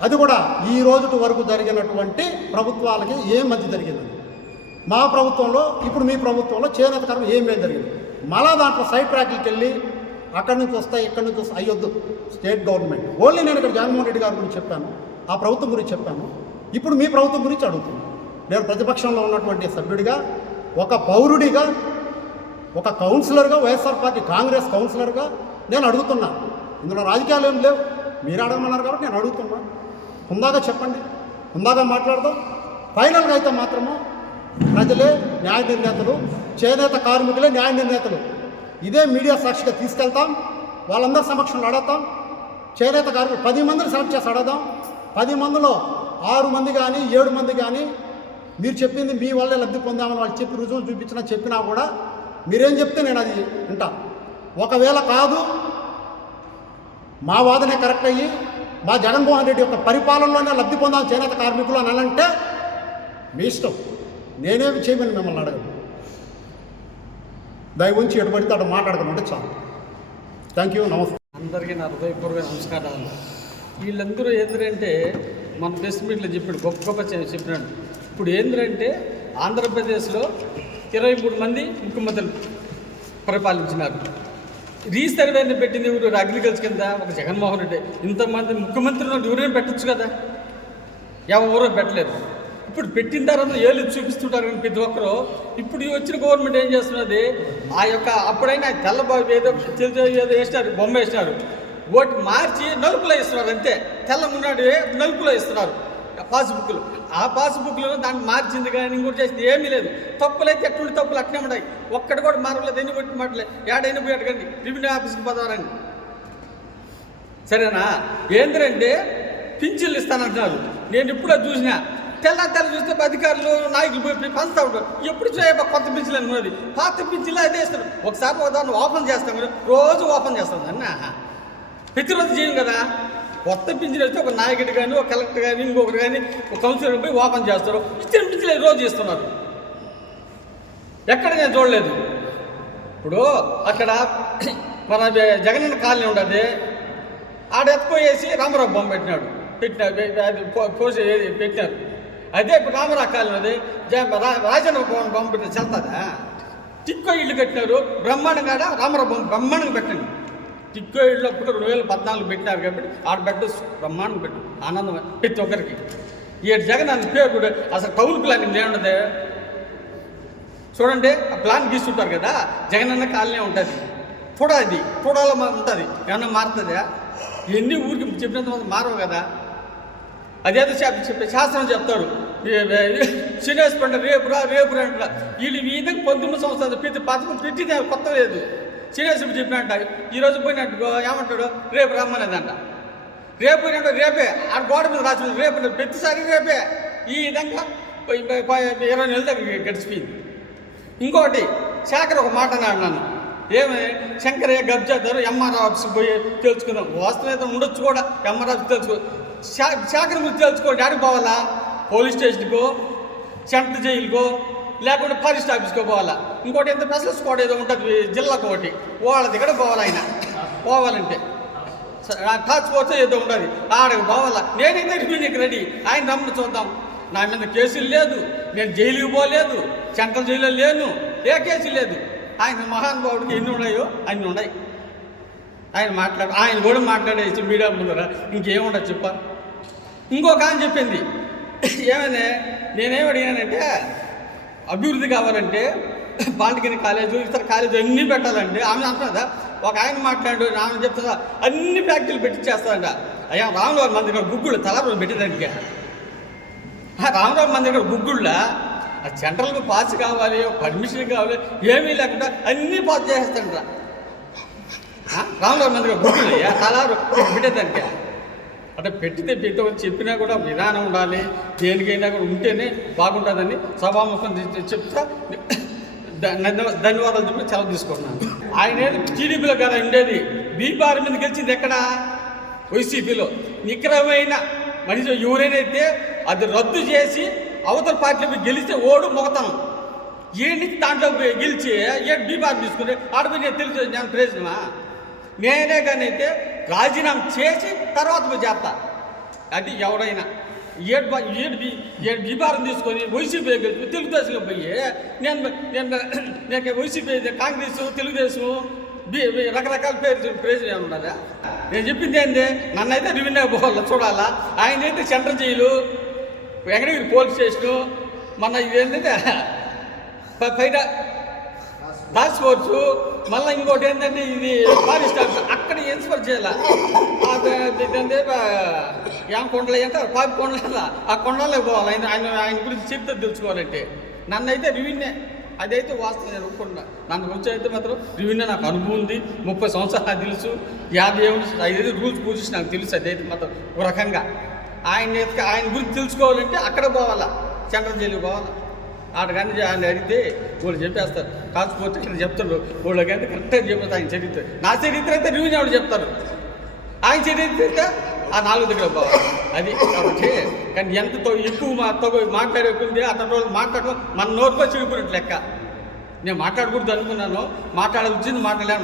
అది కూడా ఈ రోజు వరకు జరిగినటువంటి ప్రభుత్వాలకి ఏం మంచి జరిగింది, మా ప్రభుత్వంలో ఇప్పుడు మీ ప్రభుత్వంలో చేనేత కార్మికులు ఏం జరిగింది, మళ్ళా దాంట్లో సైడ్ ట్రాక్కి వెళ్ళి అక్కడి నుంచి వస్తాయి ఇక్కడి నుంచి వస్తాయి అయ్యొద్దు. స్టేట్ గవర్నమెంట్ ఓన్లీ నేను ఇక్కడ జగన్మోహన్ రెడ్డి గారి గురించి చెప్పాను, ఆ ప్రభుత్వం గురించి చెప్పాను. ఇప్పుడు మీ ప్రభుత్వం గురించి అడుగుతున్నాను. నేను ప్రతిపక్షంలో ఉన్నటువంటి సభ్యుడిగా, ఒక పౌరుడిగా, ఒక కౌన్సిలర్గా, వైఎస్ఆర్ పార్టీ కాంగ్రెస్ కౌన్సిలర్గా నేను అడుగుతున్నా. ఇందులో రాజకీయాలు ఏం లేవు, మీరు అడగమన్నారు కాబట్టి నేను అడుగుతున్నా. హుందాగా చెప్పండి, హుందాగా మాట్లాడదాం. ఫైనల్గా అయితే మాత్రము ప్రజలే న్యాయ నిర్ణేతలు, చేనేత కార్మికులే న్యాయ నిర్ణేతలు. ఇదే మీడియా సాక్షిగా తీసుకెళ్తాం, వాళ్ళందరి సమక్షంలో అడుగుతాం. చేనేత కార్మికులు 10 మందిని సెలెక్ట్ చేసి అడగదాం. 10 మందిలో 6 మంది కానీ 7 మంది కానీ మీరు చెప్పింది మీ వల్లే లబ్ధి పొందామని వాళ్ళు చెప్పి రుజువులు చెప్పినా కూడా మీరేం చెప్తే నేను అది వింటాను. ఒకవేళ కాదు, మా వాదనే కరెక్ట్ అయ్యి మా జగన్మోహన్ రెడ్డి యొక్క పరిపాలనలోనే లబ్ధి పొందాలి చేనేత కార్మికులు అని అంటే మీ ఇష్టం, నేనేమి చేయమని మిమ్మల్ని అడగను. దయ ఉంచి ఎటుబడితే అటు మాట్లాడకుండా చాలు. థ్యాంక్ యూ, నమస్తే. అందరికీ నా హృదయపూర్వక నమస్కారాలు. వీళ్ళందరూ ఏంటంటే మన ప్రెస్ మీట్లో చెప్పాడు, గొప్ప చెప్పినాడు. ఇప్పుడు ఏంటంటే ఆంధ్రప్రదేశ్లో 23 మంది ముఖ్యమంత్రులు పరిపాలించినారు. రీసర్వేని పెట్టింది ఎవరు? అగ్రికల్చర్ కింద ఒక జగన్మోహన్ రెడ్డి. ఇంతమంది ముఖ్యమంత్రులు ఎవరైనా పెట్టచ్చు కదా, ఎవరో పెట్టలేదు. ఇప్పుడు పెట్టిన తర్వాత ఏళ్ళు చూపిస్తుంటారు కానీ ప్రతి ఒక్కరు. ఇప్పుడు వచ్చిన గవర్నమెంట్ ఏం చేస్తున్నది, ఆ యొక్క అప్పుడైనా తెల్లబాబు ఏదో వేసినారు, బొమ్మ వేసినారు, ఓటు మార్చి నలుపులో ఇస్తున్నారు అంతే. తెల్ల మున్నాడు నలుపులో ఇస్తున్నారు పాస్బుక్లు. ఆ పాస్బుక్లో దాన్ని మార్చింది కానీ ఇంకోటి చేసింది ఏమీ లేదు. తప్పులైతే ఎటువంటి తప్పులు అట్నే ఉన్నాయి, ఒక్కటి కూడా మారలేదు. ఎన్ని కొట్టి మాటలే ఏడైనా పోయి అడగండి, రెవెన్యూ ఆఫీస్కి పోతారండి. సరేనా? ఏంటంటే పింఛన్లు ఇస్తానంటున్నారు. నేను ఇప్పుడే చూసినా, తెల్ల చూస్తే అధికారులు నాయకులు పోయి పంచుతా ఉంటారు. ఎప్పుడు కొత్త పింఛన్లు అనుకున్నది, పాత పింఛన్లు అదే ఇస్తారు. ఒకసారి దాన్ని ఓపెన్ చేస్తాం కదా, రోజు ఓపెన్ చేస్తాం దాన్ని. ప్రతిరోజు చేయం కదా. కొత్త పింఛన్ వస్తే ఒక నాయకుడు కానీ, ఒక కలెక్టర్ కానీ, ఇంకొకరు కానీ, ఒక కౌన్సిలర్ పోయి ఓపెన్ చేస్తారు. ఇచ్చిన పింఛన్లు రోజు ఇస్తున్నారు. ఎక్కడ నేను చూడలేదు. ఇప్పుడు అక్కడ మన జగనన్న కాలనీ ఉండదు, ఆడ ఎత్తుపోయేసి రామారావు బొమ్మ పెట్టినారు. అదే ఇప్పుడు రామారావు కాలనీ అది రాజన్న బొమ్మ పెట్టిన చెల్తుందా? టిక్కో ఇల్లు కట్టినారు బ్రహ్మాండంగా, రామారావు బొమ్మ బ్రహ్మాండంగా పెట్టండి. టిక్కో ఇళ్ళు అప్పుడు 2014 పెట్టినారు కాబట్టి ఆడ పెట్టు బ్రహ్మాండంగా పెట్టు, ఆనందం ప్రతి ఒక్కరికి. ఈ జగన్ అన్న పేరు కూడా అసలు టౌన్ ప్లానింగ్ ఏముండదు చూడండి. ఆ ప్లాన్ గీస్తుంటారు కదా, జగనన్న కాలనీ ఉంటుంది. చూడాలి, చూడాలి ఉంటుంది. ఏమన్నా మారుతుందా? ఎన్ని ఊరికి చెప్పినంత మంది మారవు కదా. అదేదో శాస్త్రం చెప్తారు, శ్రీనివాస్ పంట రేపు రా అంటారా. వీళ్ళు ఈ విధంగా 19 సంవత్సరాలు ప్రతి పథకం పెట్టింది కొత్త లేదు. చినేశ్వరు చెప్పినట్ట ఈరోజు పోయినట్టుకో ఏమంటాడు రేపు రమ్మనేదంట. రేపు పోయినట్టు రేపే ఆ గోడ మీద రాసి రేపు ప్రతిసారి రేపే. ఈ విధంగా 20 నెలల దగ్గర గడిచిపోయింది. ఇంకోటి శేఖర్ ఒక మాట అన్నాడు నన్ను, ఏమి శంకరయ్య గబ్జాదారు ఎంఆర్ ఆఫీస్కి పోయి తెలుసుకుందాం. వాస్తవం ఉండొచ్చు కూడా, ఎంఆర్ ఆఫీస్ తెలుసుకో. శేఖర్ గురించి తెలుసుకోండి. ఆడికి పోవాలా? పోలీస్ స్టేషన్కో, సెంట్రల్ జైలుకో, లేకుంటే ఫారెస్ట్ ఆఫీస్కో పోవాలా. ఇంకోటి ఎంత స్పెషల్ స్క్వాడ్ ఏదో ఉంటుంది జిల్లాకు ఒకటి, వాళ్ళ దగ్గర పోవాలి. ఆయన పోవాలంటే టాస్క్ ఫోర్స్ ఏదో ఉంటుంది, ఆడకు పోవాలా. నేనైతే రివ్యూకి రెడీ, ఆయన రమ్మని చూద్దాం. నా మీద కేసులు లేదు, నేను జైలుకి పోలేదు, సెంట్రల్ జైల్లో లేను, ఏ కేసు లేదు. ఆయన మహానుభావుడికి ఎన్ని ఉన్నాయో అన్ని ఉన్నాయి. ఆయన కూడా మాట్లాడేసి మీడియా ముందర ఇంకేముండదు చెప్ప. ఇంకొక ఆయన చెప్పింది ఏమైనా, నేనేం అడిగానంటే అభివృద్ధి కావాలంటే పాలిటెక్నిక్ కాలేజు ఇతర కాలేజీ అన్నీ పెట్టాలంటే ఆమె అంటున్నదా. ఒక ఆయన మాట్లాడు, ఆమె చెప్తుందా అన్ని ఫ్యాక్టరీలు పెట్టించేస్తాడంట. అయ్యా రామరావు మంది ఇక్కడ గుగ్గుళ్ళు తలారు పెట్టేదానికి, రామరావు మంది ఇక్కడ గుగ్గుళ్ళ సెంట్రల్కి పాస్ కావాలి, పర్మిషన్ కావాలి, ఏమీ లేకుండా అన్నీ పాస్ చేసేస్తాడంట. రామరావు మంది గుగ్గుళ్ళు తలారు పెట్టేదానికి. అంటే పెట్టితే చెప్పినా కూడా విధానం ఉండాలి, దేనికైనా కూడా ఉంటేనే బాగుంటుందని సభాముఖం చెప్తా ధన్యవాదాలు చెప్పి సెలవు తీసుకున్నాను. ఆయన టీడీపీలో కదా ఉండేది, బీపార్ మీద గెలిచింది ఎక్కడ? వైసీపీలో. నికరమైన మనిషి ఎవరైతే అది రద్దు చేసి అవతల పార్టీలో గెలిస్తే ఓడు మొగతనం. ఏంటి దాంట్లో గెలిచి బీపార్ తీసుకుని ఆడపోయి నేను తెలుసు నేను ప్రయోజనమా? నేనే కానీ అయితే రాజీనామా చేసి తర్వాత పోయి చేస్తా. అది ఎవరైనా ఏడు బీపారం తీసుకొని వైసీపీ గెలిచి తెలుగుదేశంలో పోయి నేను వైసీపీ కాంగ్రెస్ తెలుగుదేశం రకరకాల ప్రయోజనం ఏమన్నదా? నేను చెప్పింది ఏంది, నన్నైతే రెవెన్యూ పోవాలా చూడాలా. ఆయన అయితే central jail, Venkatagiri police station, మన ఇదేంటంటే పైన టాస్క్ ఫోర్సు, మళ్ళీ ఇంకోటి ఏంటంటే ఇది ఫారెస్ట్ ఆఫీస్, అక్కడ ఇన్స్పర్ చేయాల. ఏంటంటే ఏం కొండలు అంటే పాపి కొండల, ఆ కొండలే పోవాలి. ఆయన గురించి చెప్తే తెలుసుకోవాలంటే నన్నైతే రెవెన్యూ అదైతే వాస్తవం. నేను ఒప్పుకున్నా, నన్ను గురించి అయితే మాత్రం రెవెన్యూ నాకు అనుభవం ఉంది, 30 సంవత్సరాలు నాకు తెలుసు, 55 రూల్స్ పూజించి నాకు తెలుసు. అదైతే మాత్రం ఒక రకంగా ఆయన గురించి తెలుసుకోవాలంటే అక్కడ పోవాలా, సెంట్రల్ జైలుకి పోవాలా. ఆడగాని ఆయన అడిగితే వాళ్ళు చెప్పేస్తారు, కాకపోతే ఇక్కడ చెప్తారు వాళ్ళకంటే కరెక్ట్గా చెప్తారు. ఆయన చరిత్ర, నా చరిత్ర అయితే రెవెన్యూ వాళ్ళు చెప్తారు, ఆయన చరిత్ర అయితే ఆ 4 దగ్గర పోవాలి. అది కాబట్టి కానీ ఎంత ఎక్కువ మాట్లాడేకుంది అతని రోజు మాట్లాడడం మన నోరుతో చెడిపోయినట్టు లెక్క. నేను మాట్లాడకూడదు అనుకున్నాను, మాట్లాడాల్సింది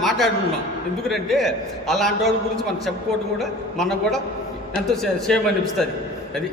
మాట్లాడుకున్నాం. ఎందుకంటే అలాంటి వాళ్ళ గురించి మనం చెప్పుకోవడం కూడా మనకు కూడా ఎంతో సేమ్ అనిపిస్తుంది. అది